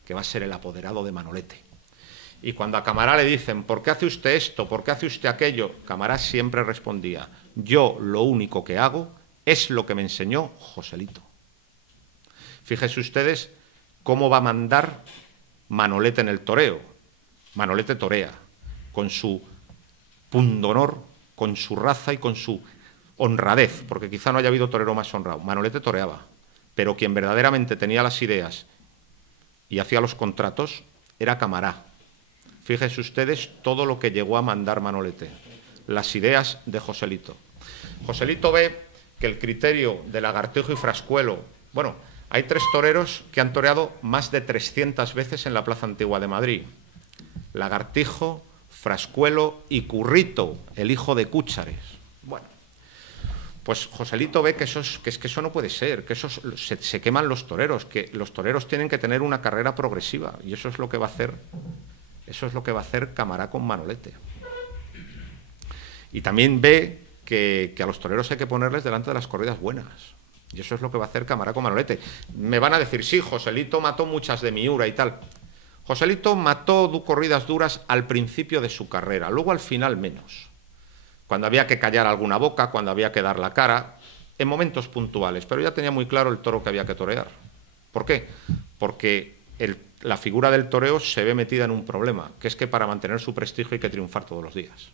que va a ser el apoderado de Manolete. Y cuando a Camará le dicen: ¿por qué hace usted esto? ¿Por qué hace usted aquello? Camará siempre respondía: yo lo único que hago es lo que me enseñó Joselito. Fíjense ustedes cómo va a mandar Manolete en el toreo. Manolete torea con su pundonor, con su raza y con su honradez, porque quizá no haya habido torero más honrado. Manolete toreaba, pero quien verdaderamente tenía las ideas y hacía los contratos era Camará. Fíjense ustedes todo lo que llegó a mandar Manolete, las ideas de Joselito. Joselito ve que el criterio de Lagartijo y Frascuelo, bueno, hay 3 toreros que han toreado más de 300 veces en la Plaza Antigua de Madrid: Lagartijo, Frascuelo y Currito, el hijo de Cúchares. Bueno, pues Joselito ve que eso no puede ser, que se queman los toreros, que los toreros tienen que tener una carrera progresiva, y eso es lo que va a hacer. Eso es lo que va a hacer Camará con Manolete. Y también ve que a los toreros hay que ponerles delante de las corridas buenas. Y eso es lo que va a hacer Camará con Manolete. Me van a decir: sí, Joselito mató muchas de Miura y tal. Joselito mató corridas duras al principio de su carrera, luego al final menos. Cuando había que callar alguna boca, cuando había que dar la cara, en momentos puntuales. Pero ya tenía muy claro el toro que había que torear. ¿Por qué? Porque la figura del toreo se ve metida en un problema, que es que para mantener su prestigio hay que triunfar todos los días.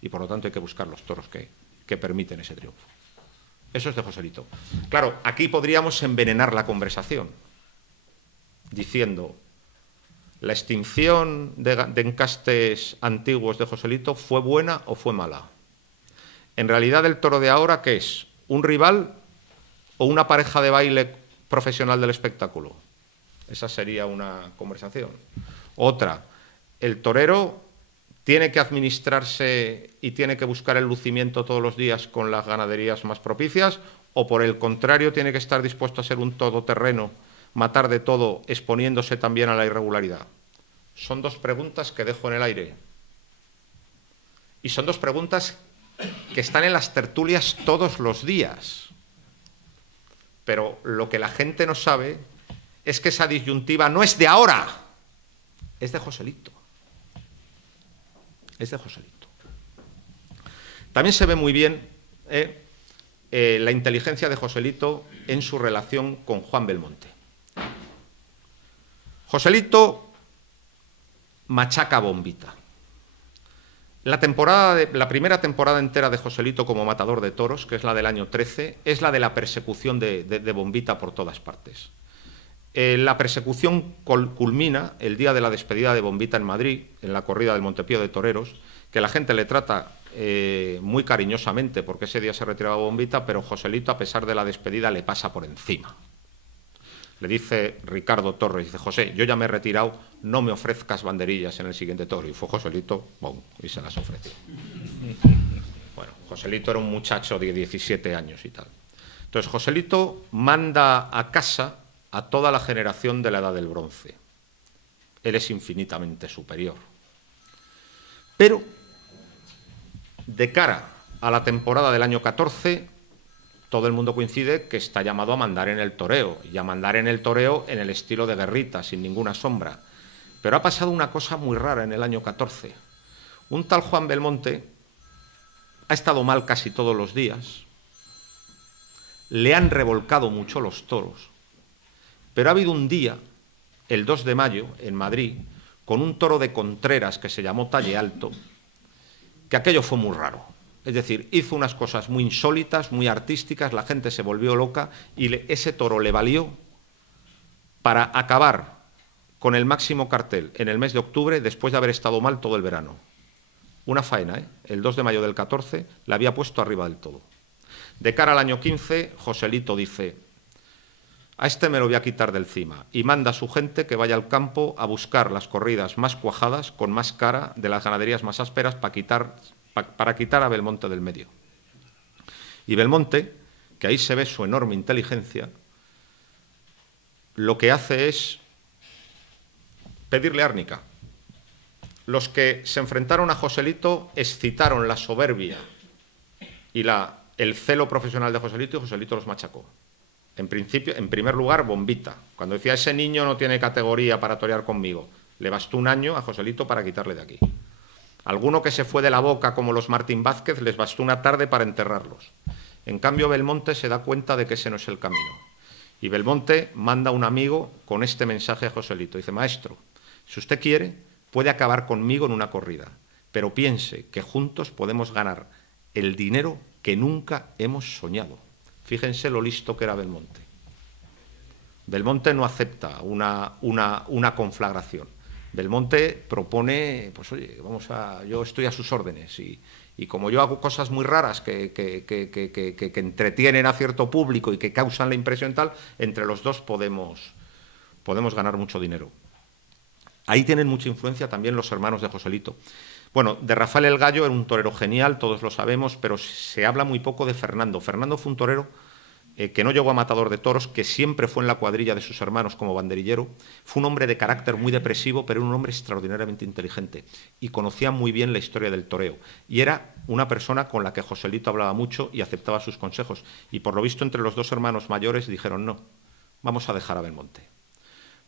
Y por lo tanto hay que buscar los toros que permiten ese triunfo. Eso es de Joselito. Claro, aquí podríamos envenenar la conversación diciendo: ¿la extinción de encastes antiguos de Joselito fue buena o fue mala? En realidad, el toro de ahora, ¿qué es? ¿Un rival o una pareja de baile profesional del espectáculo? Esa sería una conversación. Otra, el torero tiene que administrarse y tiene que buscar el lucimiento todos los días con las ganaderías más propicias, o por el contrario tiene que estar dispuesto a ser un todoterreno, matar de todo, exponiéndose también a la irregularidad. Son dos preguntas que dejo en el aire. Y son dos preguntas que están en las tertulias todos los días. Pero lo que la gente no sabe es que esa disyuntiva no es de ahora, es de Joselito. Es de Joselito. También se ve muy bien la inteligencia de Joselito en su relación con Juan Belmonte. Joselito machaca a Bombita. La primera temporada entera de Joselito como matador de toros, que es la del año 13, es la de la persecución de Bombita por todas partes. La persecución culmina el día de la despedida de Bombita en Madrid, en la corrida del Montepío de Toreros, que la gente le trata muy cariñosamente porque ese día se retiraba Bombita, pero Joselito, a pesar de la despedida, le pasa por encima. Le dice Ricardo Torres, dice: José, yo ya me he retirado, no me ofrezcas banderillas en el siguiente toro. Y fue Joselito, ¡bum!, y se las ofreció. Bueno, Joselito era un muchacho de 17 años y tal. Entonces Joselito manda a casa a toda la generación de la Edad del Bronce. Él es infinitamente superior. Pero, de cara a la temporada del año 14, todo el mundo coincide que está llamado a mandar en el toreo, y a mandar en el toreo en el estilo de Guerrita, sin ninguna sombra. Pero ha pasado una cosa muy rara en el año 14. Un tal Juan Belmonte ha estado mal casi todos los días, le han revolcado mucho los toros, pero ha habido un día, el 2 de mayo, en Madrid, con un toro de Contreras que se llamó Talle Alto, que aquello fue muy raro. Es decir, hizo unas cosas muy insólitas, muy artísticas, la gente se volvió loca y ese toro le valió para acabar con el máximo cartel en el mes de octubre, después de haber estado mal todo el verano. Una faena, ¿eh? El 2 de mayo del 14 la había puesto arriba del todo. De cara al año 15, Joselito dice: a este me lo voy a quitar de encima, y manda a su gente que vaya al campo a buscar las corridas más cuajadas, con más cara, de las ganaderías más ásperas, para quitar a Belmonte del medio. Y Belmonte, que ahí se ve su enorme inteligencia, lo que hace es pedirle árnica. Los que se enfrentaron a Joselito excitaron la soberbia y el celo profesional de Joselito, y Joselito los machacó. En primer lugar, Bombita. Cuando decía: ese niño no tiene categoría para torear conmigo, le bastó un año a Joselito para quitarle de aquí. Alguno que se fue de la boca, como los Martín Vázquez, les bastó una tarde para enterrarlos. En cambio, Belmonte se da cuenta de que ese no es el camino. Y Belmonte manda a un amigo con este mensaje a Joselito. Dice: maestro, si usted quiere, puede acabar conmigo en una corrida, pero piense que juntos podemos ganar el dinero que nunca hemos soñado. Fíjense lo listo que era Belmonte. Belmonte no acepta una conflagración. Belmonte propone, pues oye, yo estoy a sus órdenes, y como yo hago cosas muy raras que entretienen a cierto público y que causan la impresión tal, entre los dos podemos ganar mucho dinero. Ahí tienen mucha influencia también los hermanos de Joselito. Bueno, de Rafael el Gallo era un torero genial, todos lo sabemos, pero se habla muy poco de Fernando. Fernando fue un torero que no llegó a matador de toros, que siempre fue en la cuadrilla de sus hermanos como banderillero. Fue un hombre de carácter muy depresivo, pero era un hombre extraordinariamente inteligente y conocía muy bien la historia del toreo. Y era una persona con la que Joselito hablaba mucho y aceptaba sus consejos. Y por lo visto, entre los dos hermanos mayores dijeron: no, vamos a dejar a Belmonte.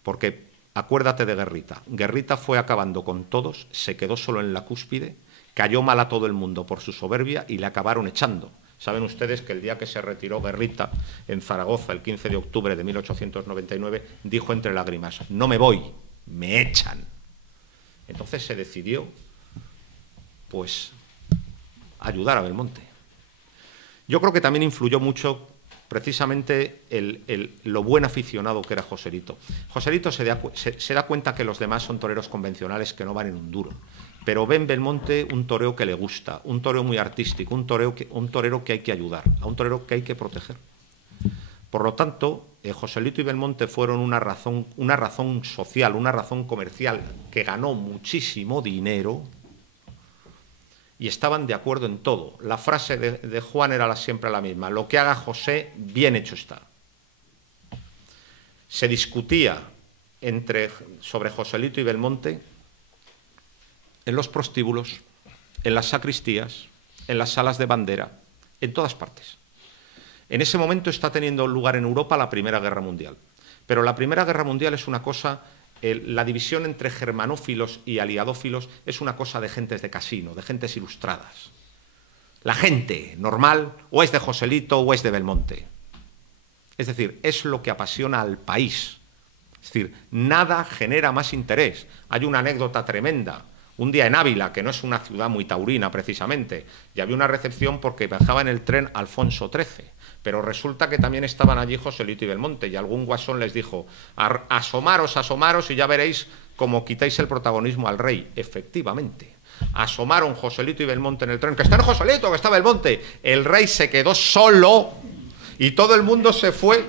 Porque acuérdate de Guerrita. Guerrita fue acabando con todos, se quedó solo en la cúspide, cayó mal a todo el mundo por su soberbia y le acabaron echando. Saben ustedes que el día que se retiró Guerrita en Zaragoza, el 15 de octubre de 1899, dijo entre lágrimas: no me voy, me echan. Entonces se decidió, pues, ayudar a Belmonte. Yo creo que también influyó mucho precisamente lo buen aficionado que era Joselito. Joselito se da cuenta que los demás son toreros convencionales que no van en un duro, pero ve en Belmonte un toreo que le gusta, un toreo muy artístico, un torero que hay que ayudar, a un torero que hay que proteger. Por lo tanto, Joselito y Belmonte fueron una razón social, una razón comercial que ganó muchísimo dinero y estaban de acuerdo en todo. La frase de Juan era siempre la misma: lo que haga José, bien hecho está. Se discutía sobre Joselito y Belmonte en los prostíbulos, en las sacristías, en las salas de bandera, en todas partes. En ese momento está teniendo lugar en Europa la Primera Guerra Mundial. Pero la Primera Guerra Mundial es una cosa, la división entre germanófilos y aliadófilos es una cosa de gentes de casino, de gentes ilustradas. La gente normal o es de Joselito o es de Belmonte. Es decir, es lo que apasiona al país. Es decir, nada genera más interés. Hay una anécdota tremenda. Un día en Ávila, que no es una ciudad muy taurina precisamente, y había una recepción porque viajaba en el tren Alfonso XIII. Pero resulta que también estaban allí Joselito y Belmonte, y algún guasón les dijo: asomaros, asomaros, y ya veréis cómo quitáis el protagonismo al rey. Efectivamente, asomaron Joselito y Belmonte en el tren. ¡Que está Joselito, que está Belmonte! El rey se quedó solo y todo el mundo se fue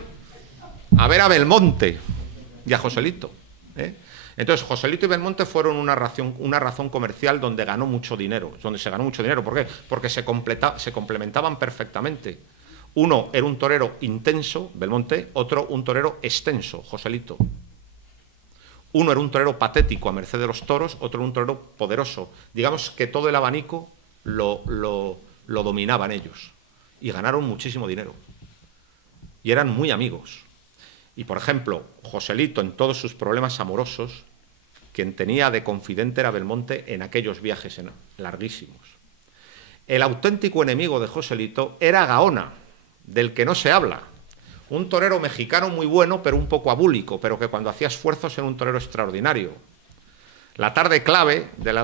a ver a Belmonte y a Joselito, Entonces, Joselito y Belmonte fueron una razón comercial donde ganó mucho dinero. Donde se ganó mucho dinero. ¿Por qué? Porque se complementaban perfectamente. Uno era un torero intenso, Belmonte; otro un torero extenso, Joselito. Uno era un torero patético a merced de los toros; otro un torero poderoso. Digamos que todo el abanico lo dominaban ellos. Y ganaron muchísimo dinero. Y eran muy amigos. Y, por ejemplo, Joselito, en todos sus problemas amorosos, quien tenía de confidente era Belmonte en aquellos viajes larguísimos. El auténtico enemigo de Joselito era Gaona, del que no se habla. Un torero mexicano muy bueno, pero un poco abúlico, pero que cuando hacía esfuerzos era un torero extraordinario. La tarde clave de la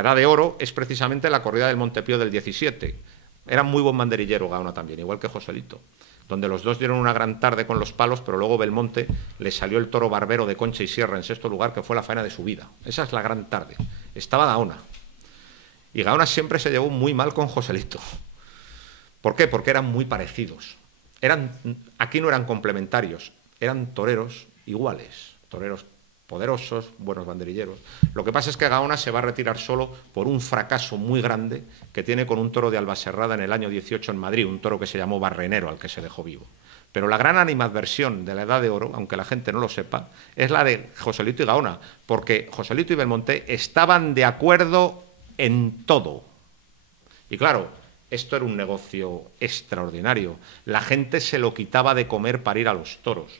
edad de oro es precisamente la corrida del Montepío del 17. Era muy buen banderillero Gaona también, igual que Joselito, donde los dos dieron una gran tarde con los palos, pero luego Belmonte le salió el toro barbero de Concha y Sierra en sexto lugar, que fue la faena de su vida. Esa es la gran tarde. Estaba Gaona. Y Gaona siempre se llevó muy mal con Joselito. ¿Por qué? Porque eran muy parecidos. Aquí no eran complementarios, eran toreros iguales, toreros poderosos, buenos banderilleros. Lo que pasa es que Gaona se va a retirar solo por un fracaso muy grande que tiene con un toro de Albaserrada en el año 18 en Madrid, un toro que se llamó Barrenero, al que se dejó vivo. Pero la gran animadversión de la Edad de Oro, aunque la gente no lo sepa, es la de Joselito y Gaona, porque Joselito y Belmonte estaban de acuerdo en todo. Y claro, esto era un negocio extraordinario. La gente se lo quitaba de comer para ir a los toros.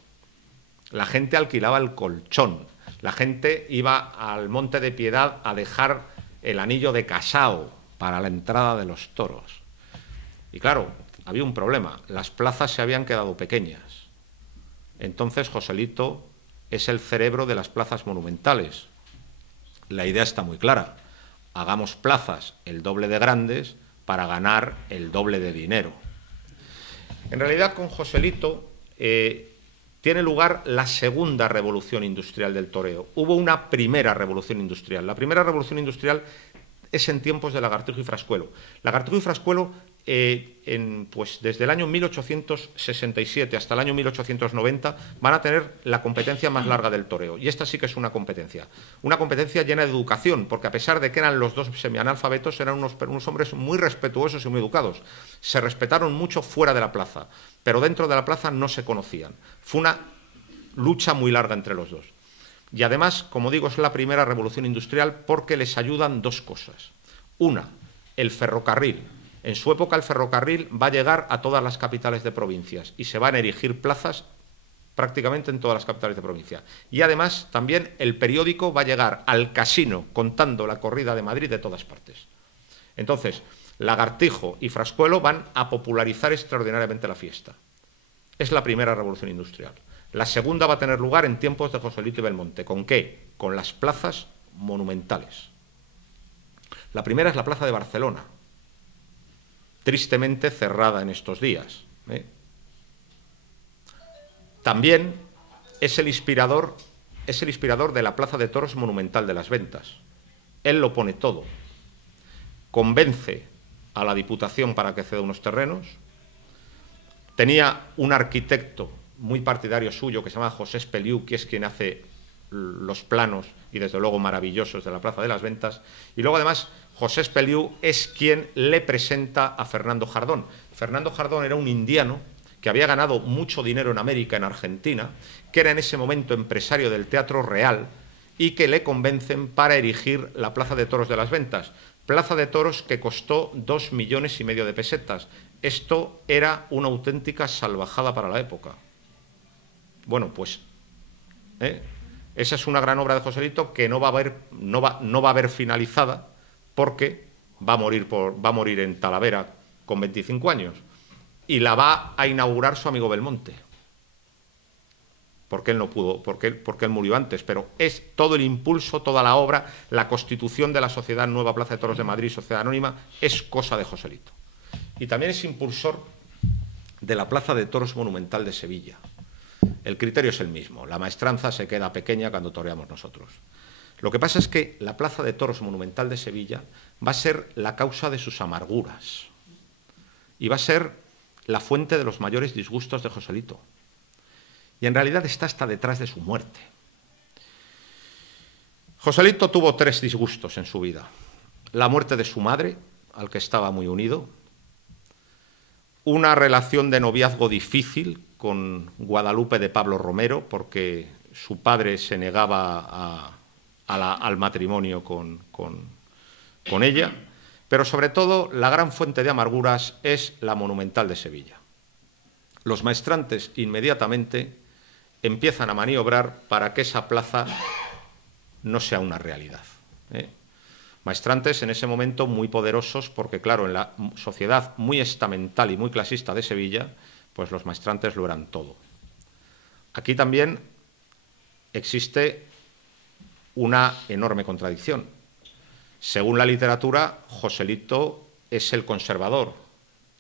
La gente alquilaba el colchón. La gente iba al Monte de Piedad a dejar el anillo de casao para la entrada de los toros. Y claro, había un problema. Las plazas se habían quedado pequeñas. Entonces Joselito es el cerebro de las plazas monumentales. La idea está muy clara. Hagamos plazas el doble de grandes para ganar el doble de dinero. En realidad, con Joselito tiene lugar la segunda revolución industrial del toreo. Hubo una primera revolución industrial. La primera revolución industrial es en tiempos de Lagartijo y Frascuelo. Lagartijo y Frascuelo, pues desde el año 1867 hasta el año 1890, van a tener la competencia más larga del toreo. Y esta sí que es una competencia llena de educación, porque a pesar de que eran los dos semianalfabetos, eran unos hombres muy respetuosos y muy educados. Se respetaron mucho fuera de la plaza, pero dentro de la plaza no se conocían. Fue una lucha muy larga entre los dos. Y además, como digo, es la primera revolución industrial porque les ayudan dos cosas. Una, el ferrocarril. En su época el ferrocarril va a llegar a todas las capitales de provincias y se van a erigir plazas prácticamente en todas las capitales de provincia. Y además también el periódico va a llegar al casino contando la corrida de Madrid de todas partes. Entonces, Lagartijo y Frascuelo van a popularizar extraordinariamente la fiesta. Es la primera revolución industrial. La segunda va a tener lugar en tiempos de Joselito y Belmonte. ¿Con qué? Con las plazas monumentales. La primera es la plaza de Barcelona, tristemente cerrada en estos días. También es el inspirador de la plaza de toros monumental de las Ventas. Él lo pone todo. Convence a la Diputación para que ceda unos terrenos, Tenía un arquitecto muy partidario suyo que se llama José Espeliú, que es quien hace los planos y desde luego maravillosos de la Plaza de las Ventas. Y luego además José Espeliú es quien le presenta a Fernando Jardón. Fernando Jardón era un indiano que había ganado mucho dinero en América, en Argentina, que era en ese momento empresario del Teatro Real y que le convencen para erigir la Plaza de Toros de las Ventas. Plaza de Toros que costó 2,5 millones de pesetas. Esto era una auténtica salvajada para la época. Bueno, pues esa es una gran obra de Joselito que no va a haber finalizada porque va a morir en Talavera con 25 años. Y la va a inaugurar su amigo Belmonte. Porque él no pudo, porque él murió antes, pero es todo el impulso, toda la obra, la constitución de la Sociedad Nueva Plaza de Toros de Madrid, Sociedad Anónima, es cosa de Joselito. Y también es impulsor de la Plaza de Toros Monumental de Sevilla. El criterio es el mismo, la maestranza se queda pequeña cuando toreamos nosotros. Lo que pasa es que la Plaza de Toros Monumental de Sevilla va a ser la causa de sus amarguras y va a ser la fuente de los mayores disgustos de Joselito. Y en realidad está hasta detrás de su muerte. Joselito tuvo 3 disgustos en su vida. La muerte de su madre, al que estaba muy unido, una relación de noviazgo difícil con Guadalupe de Pablo Romero, porque su padre se negaba al matrimonio con ella, pero sobre todo la gran fuente de amarguras es la Monumental de Sevilla. Los maestrantes inmediatamente empiezan a maniobrar para que esa plaza no sea una realidad. Maestrantes en ese momento muy poderosos porque, claro, en la sociedad muy estamental y muy clasista de Sevilla, pues los maestrantes lo eran todo. Aquí también existe una enorme contradicción. Según la literatura, Joselito es el conservador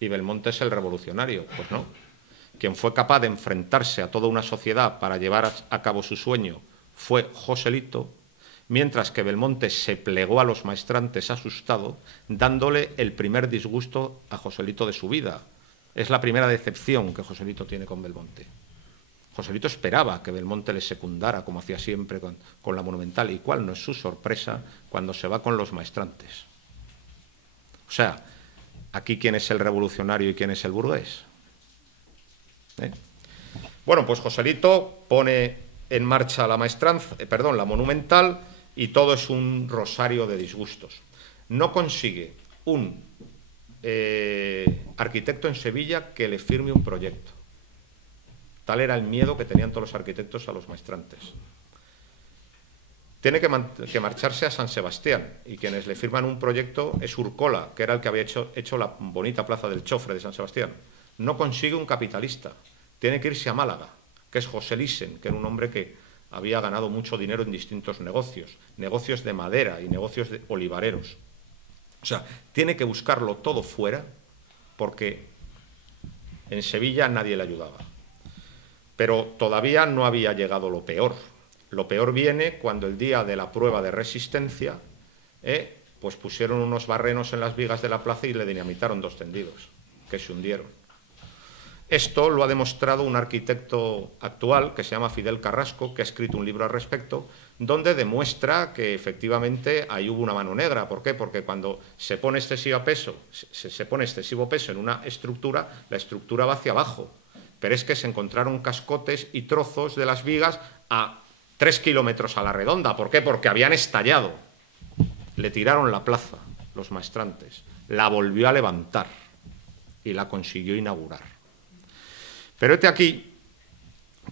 y Belmonte es el revolucionario. Pues no. Quien fue capaz de enfrentarse a toda una sociedad para llevar a cabo su sueño fue Joselito, mientras que Belmonte se plegó a los maestrantes asustado, dándole el primer disgusto a Joselito de su vida. Es la primera decepción que Joselito tiene con Belmonte. Joselito esperaba que Belmonte le secundara, como hacía siempre con la Monumental, y cuál no es su sorpresa cuando se va con los maestrantes. O sea, aquí quién es el revolucionario y quién es el burgués. Bueno, pues Joselito pone en marcha la la Monumental, y todo es un rosario de disgustos. No consigue un arquitecto en Sevilla que le firme un proyecto. Tal era el miedo que tenían todos los arquitectos a los maestrantes. Tiene que marcharse a San Sebastián, y quienes le firman un proyecto es Urcola, que era el que había hecho la bonita plaza del Chofre de San Sebastián. No consigue un capitalista. Tiene que irse a Málaga, que es José Lisen, que era un hombre que había ganado mucho dinero en distintos negocios de madera y negocios de olivareros. O sea, tiene que buscarlo todo fuera, porque en Sevilla nadie le ayudaba. Pero todavía no había llegado lo peor. Lo peor viene cuando el día de la prueba de resistencia, pues pusieron unos barrenos en las vigas de la plaza y le dinamitaron 2 tendidos, que se hundieron. Esto lo ha demostrado un arquitecto actual que se llama Fidel Carrasco, que ha escrito un libro al respecto, donde demuestra que efectivamente ahí hubo una mano negra. ¿Por qué? Porque cuando se pone excesivo peso en una estructura, la estructura va hacia abajo. Pero es que se encontraron cascotes y trozos de las vigas a 3 kilómetros a la redonda. ¿Por qué? Porque habían estallado. Le tiraron la plaza, los maestrantes, la volvió a levantar y la consiguió inaugurar. Pero hete aquí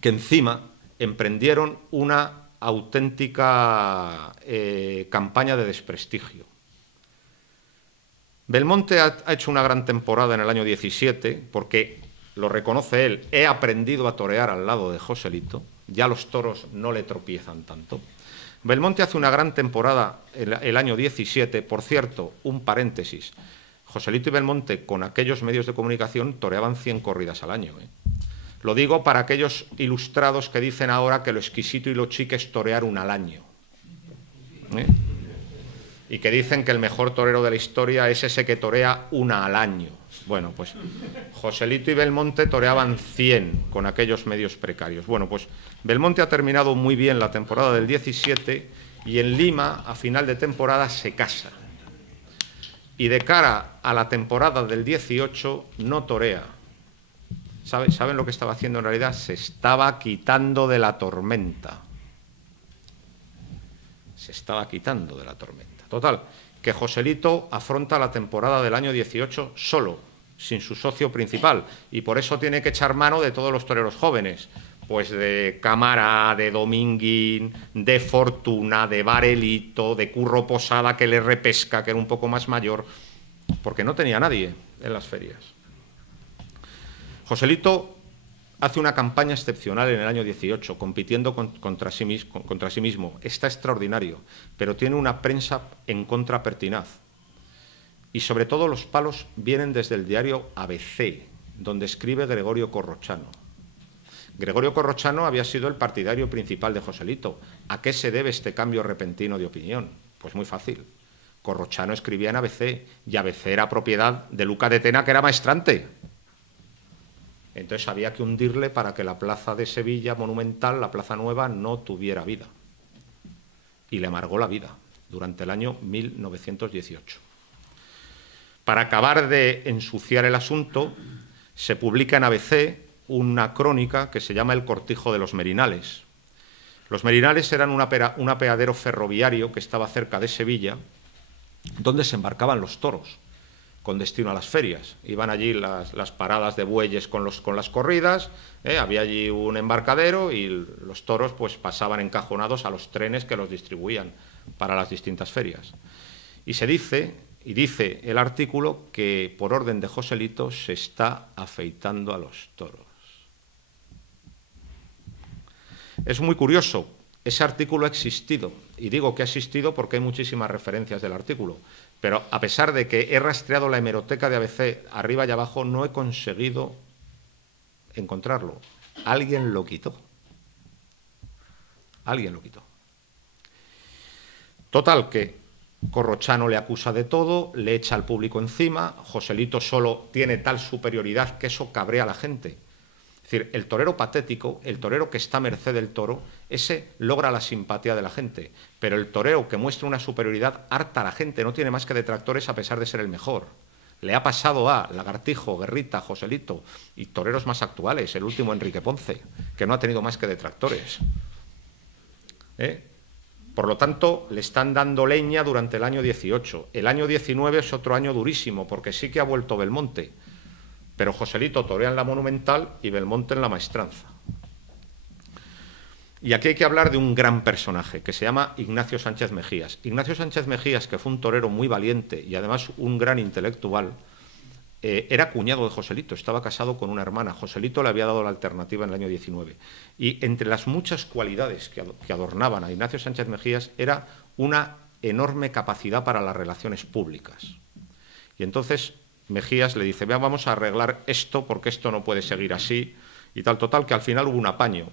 que encima emprendieron una auténtica campaña de desprestigio. Belmonte ha hecho una gran temporada en el año 17 porque, lo reconoce él, he aprendido a torear al lado de Joselito, ya los toros no le tropiezan tanto. Belmonte hace una gran temporada el año 17, por cierto, un paréntesis, Joselito y Belmonte con aquellos medios de comunicación toreaban 100 corridas al año. Lo digo para aquellos ilustrados que dicen ahora que lo exquisito y lo chic es torear una al año. y que dicen que el mejor torero de la historia es ese que torea una al año. Bueno, pues Joselito y Belmonte toreaban 100 con aquellos medios precarios. Bueno, pues Belmonte ha terminado muy bien la temporada del 17 y en Lima, a final de temporada, se casa. Y de cara a la temporada del 18 no torea. ¿Saben lo que estaba haciendo en realidad? Se estaba quitando de la tormenta. Se estaba quitando de la tormenta. Total, que Joselito afronta la temporada del año 18 solo, sin su socio principal, y por eso tiene que echar mano de todos los toreros jóvenes, pues de Cámara, de Dominguín, de Fortuna, de Varelito, de Curro Posada, que le repesca, que era un poco más mayor, porque no tenía nadie en las ferias. Joselito hace una campaña excepcional en el año 18, compitiendo contra sí mismo. Está extraordinario, pero tiene una prensa en contra pertinaz. Y sobre todo los palos vienen desde el diario ABC, donde escribe Gregorio Corrochano. Gregorio Corrochano había sido el partidario principal de Joselito. ¿A qué se debe este cambio repentino de opinión? Pues muy fácil. Corrochano escribía en ABC y ABC era propiedad de Luca de Tena, que era maestrante. Entonces había que hundirle para que la plaza de Sevilla Monumental, la Plaza Nueva, no tuviera vida. Y le amargó la vida durante el año 1918. Para acabar de ensuciar el asunto, se publica en ABC una crónica que se llama El cortijo de los Merinales. Los Merinales eran un apeadero ferroviario que estaba cerca de Sevilla, donde se embarcaban los toros con destino a las ferias. Iban allí las paradas de bueyes con las corridas, había allí un embarcadero y los toros pues pasaban encajonados a los trenes que los distribuían para las distintas ferias. Y dice el artículo que por orden de Joselito se está afeitando a los toros. Es muy curioso, ese artículo ha existido, y digo que ha existido porque hay muchísimas referencias del artículo, pero a pesar de que he rastreado la hemeroteca de ABC arriba y abajo, no he conseguido encontrarlo. Alguien lo quitó. Alguien lo quitó. Total, que Corrochano le acusa de todo, le echa al público encima, Joselito solo tiene tal superioridad que eso cabrea a la gente. Es decir, el torero patético, el torero que está a merced del toro, ese logra la simpatía de la gente, pero el torero que muestra una superioridad harta a la gente, no tiene más que detractores a pesar de ser el mejor. Le ha pasado a Lagartijo, Guerrita, Joselito y toreros más actuales, el último Enrique Ponce, que no ha tenido más que detractores. Por lo tanto, le están dando leña durante el año 18. El año 19 es otro año durísimo, porque sí que ha vuelto Belmonte. Pero Joselito torea en la Monumental y Belmonte en la Maestranza. Y aquí hay que hablar de un gran personaje, que se llama Ignacio Sánchez Mejías. Ignacio Sánchez Mejías, que fue un torero muy valiente y además un gran intelectual, era cuñado de Joselito, estaba casado con una hermana. Joselito le había dado la alternativa en el año 19. Y entre las muchas cualidades que adornaban a Ignacio Sánchez Mejías era una enorme capacidad para las relaciones públicas. Y entonces Mejías le dice, vea, vamos a arreglar esto porque esto no puede seguir así y tal, total, que al final hubo un apaño.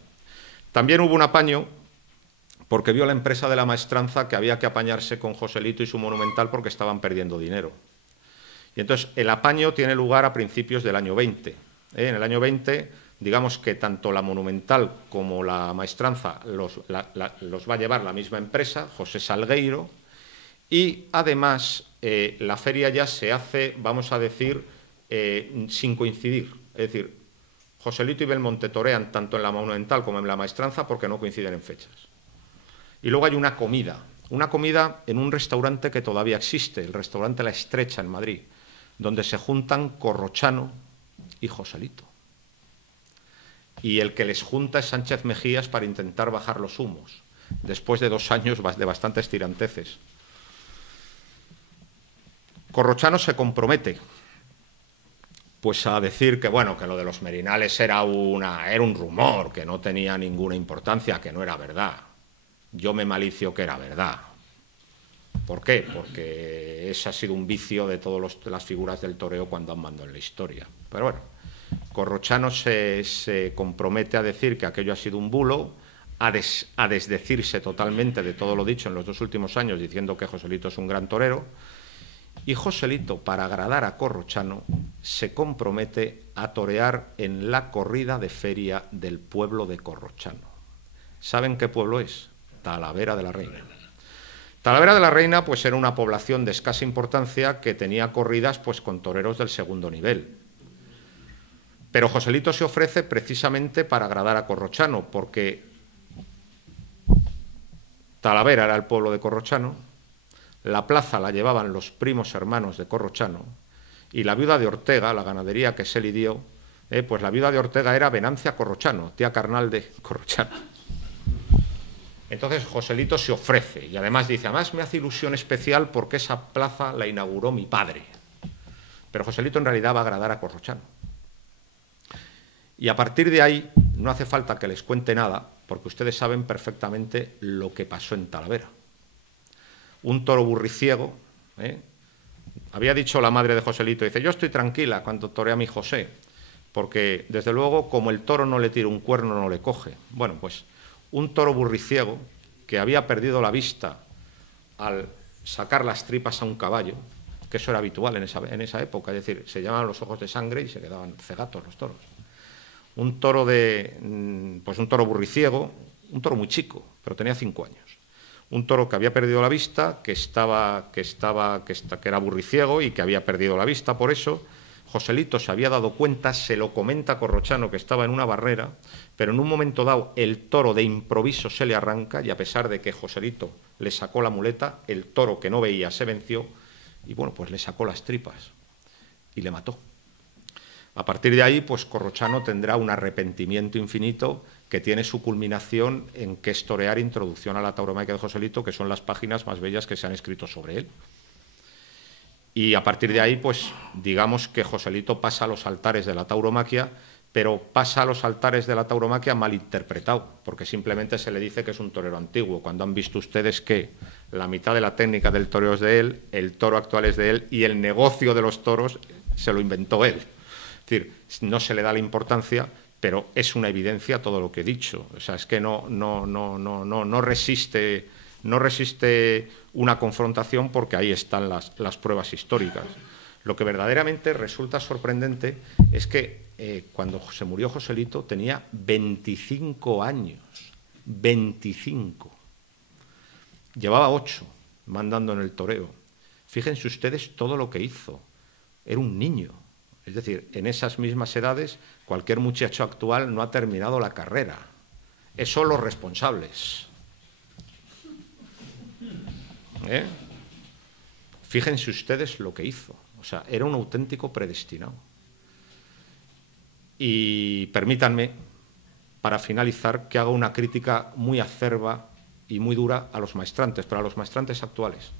También hubo un apaño porque vio la empresa de la Maestranza que había que apañarse con Joselito y su Monumental porque estaban perdiendo dinero. Y entonces el apaño tiene lugar a principios del año 20. En el año 20, digamos que tanto la Monumental como la Maestranza los va a llevar la misma empresa, José Salgueiro, y además la feria ya se hace, vamos a decir, sin coincidir. Es decir, Joselito y Belmonte torean tanto en la Monumental como en la Maestranza porque no coinciden en fechas. Y luego hay una comida en un restaurante que todavía existe, el restaurante La Estrecha en Madrid, donde se juntan Corrochano y Joselito. Y el que les junta es Sánchez Mejías para intentar bajar los humos, después de 2 años de bastantes tiranteces. Corrochano se compromete pues a decir que, bueno, que lo de los Merinales era un rumor, que no tenía ninguna importancia, que no era verdad. Yo me malicio que era verdad. ¿Por qué? Porque ese ha sido un vicio de todas las figuras del toreo cuando han mandado en la historia. Pero bueno, Corrochano se compromete a decir que aquello ha sido un bulo, a desdecirse totalmente de todo lo dicho en los 2 últimos años, diciendo que Joselito es un gran torero. Y Joselito, para agradar a Corrochano, se compromete a torear en la corrida de feria del pueblo de Corrochano. ¿Saben qué pueblo es? Talavera de la Reina. Talavera de la Reina pues era una población de escasa importancia que tenía corridas pues con toreros del segundo nivel. Pero Joselito se ofrece precisamente para agradar a Corrochano, porque Talavera era el pueblo de Corrochano, la plaza la llevaban los primos hermanos de Corrochano, y la viuda de Ortega, la ganadería que se lidió, pues la viuda de Ortega era Venancia Corrochano, tía carnal de Corrochano. Entonces Joselito se ofrece, y además dice, además me hace ilusión especial porque esa plaza la inauguró mi padre. Pero Joselito en realidad va a agradar a Corrochano. Y a partir de ahí no hace falta que les cuente nada, porque ustedes saben perfectamente lo que pasó en Talavera. Un toro burriciego, había dicho la madre de Joselito, dice, yo estoy tranquila cuando torea a mi José, porque desde luego como el toro no le tira un cuerno no le coge. Bueno, pues un toro burriciego que había perdido la vista al sacar las tripas a un caballo, que eso era habitual en esa época, es decir, se llamaban los ojos de sangre y se quedaban cegatos los toros. Un toro pues un toro burriciego, un toro muy chico, pero tenía 5 años. Un toro que había perdido la vista, que era burriciego y que había perdido la vista. Por eso Joselito se había dado cuenta, se lo comenta a Corrochano, que estaba en una barrera, pero en un momento dado el toro de improviso se le arranca y a pesar de que Joselito le sacó la muleta, el toro que no veía se venció y bueno, pues le sacó las tripas y le mató. A partir de ahí, pues Corrochano tendrá un arrepentimiento infinito que tiene su culminación en Que es torear, introducción a la tauromaquia de Joselito, que son las páginas más bellas que se han escrito sobre él. Y a partir de ahí, pues digamos que Joselito pasa a los altares de la tauromaquia, pero pasa a los altares de la tauromaquia malinterpretado, porque simplemente se le dice que es un torero antiguo, cuando han visto ustedes que la mitad de la técnica del toreo es de él, el toro actual es de él y el negocio de los toros se lo inventó él. Es decir, no se le da la importancia, pero es una evidencia todo lo que he dicho. O sea, es que no resiste una confrontación porque ahí están las pruebas históricas. Lo que verdaderamente resulta sorprendente es que cuando se murió Joselito tenía 25 años. 25. Llevaba 8 mandando en el toreo. Fíjense ustedes todo lo que hizo. Era un niño. Es decir, en esas mismas edades, cualquier muchacho actual no ha terminado la carrera. Esos son los responsables. Fíjense ustedes lo que hizo. O sea, era un auténtico predestinado. Y permítanme, para finalizar, que haga una crítica muy acerba y muy dura a los maestrantes, pero a los maestrantes actuales.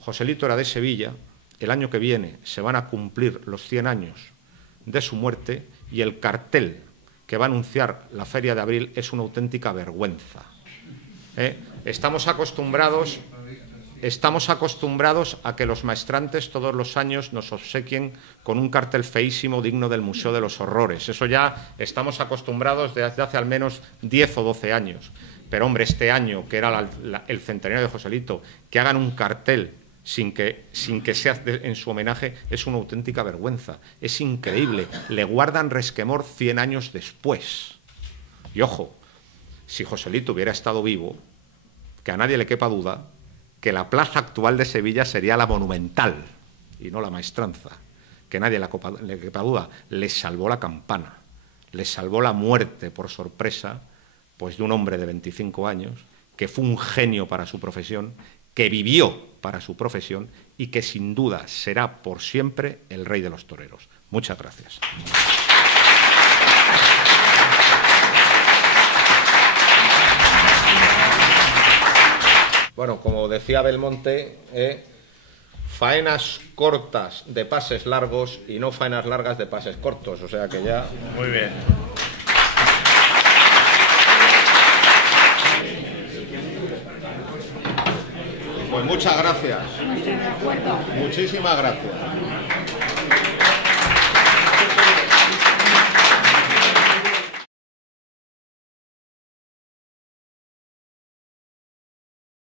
Joselito era de Sevilla. El año que viene se van a cumplir los 100 años de su muerte y el cartel que va a anunciar la Feria de Abril es una auténtica vergüenza. Estamos acostumbrados a que los maestrantes todos los años nos obsequien con un cartel feísimo digno del Museo de los Horrores. Eso ya estamos acostumbrados desde hace al menos 10 o 12 años. Pero, hombre, este año, que era el centenario de Joselito, que hagan un cartel sin que sea en su homenaje, es una auténtica vergüenza. Es increíble. Le guardan resquemor 100 años después. Y ojo, si Joselito hubiera estado vivo, que a nadie le quepa duda, que la plaza actual de Sevilla sería la Monumental y no la Maestranza. Que nadie le quepa duda, les salvó la campana, les salvó la muerte por sorpresa, pues de un hombre de 25 años, que fue un genio para su profesión, que vivió para su profesión y que sin duda será por siempre el rey de los toreros. Muchas gracias. Bueno, como decía Belmonte, faenas cortas de pases largos y no faenas largas de pases cortos, o sea que ya... Muy bien. Pues muchas gracias. Muchísimas gracias.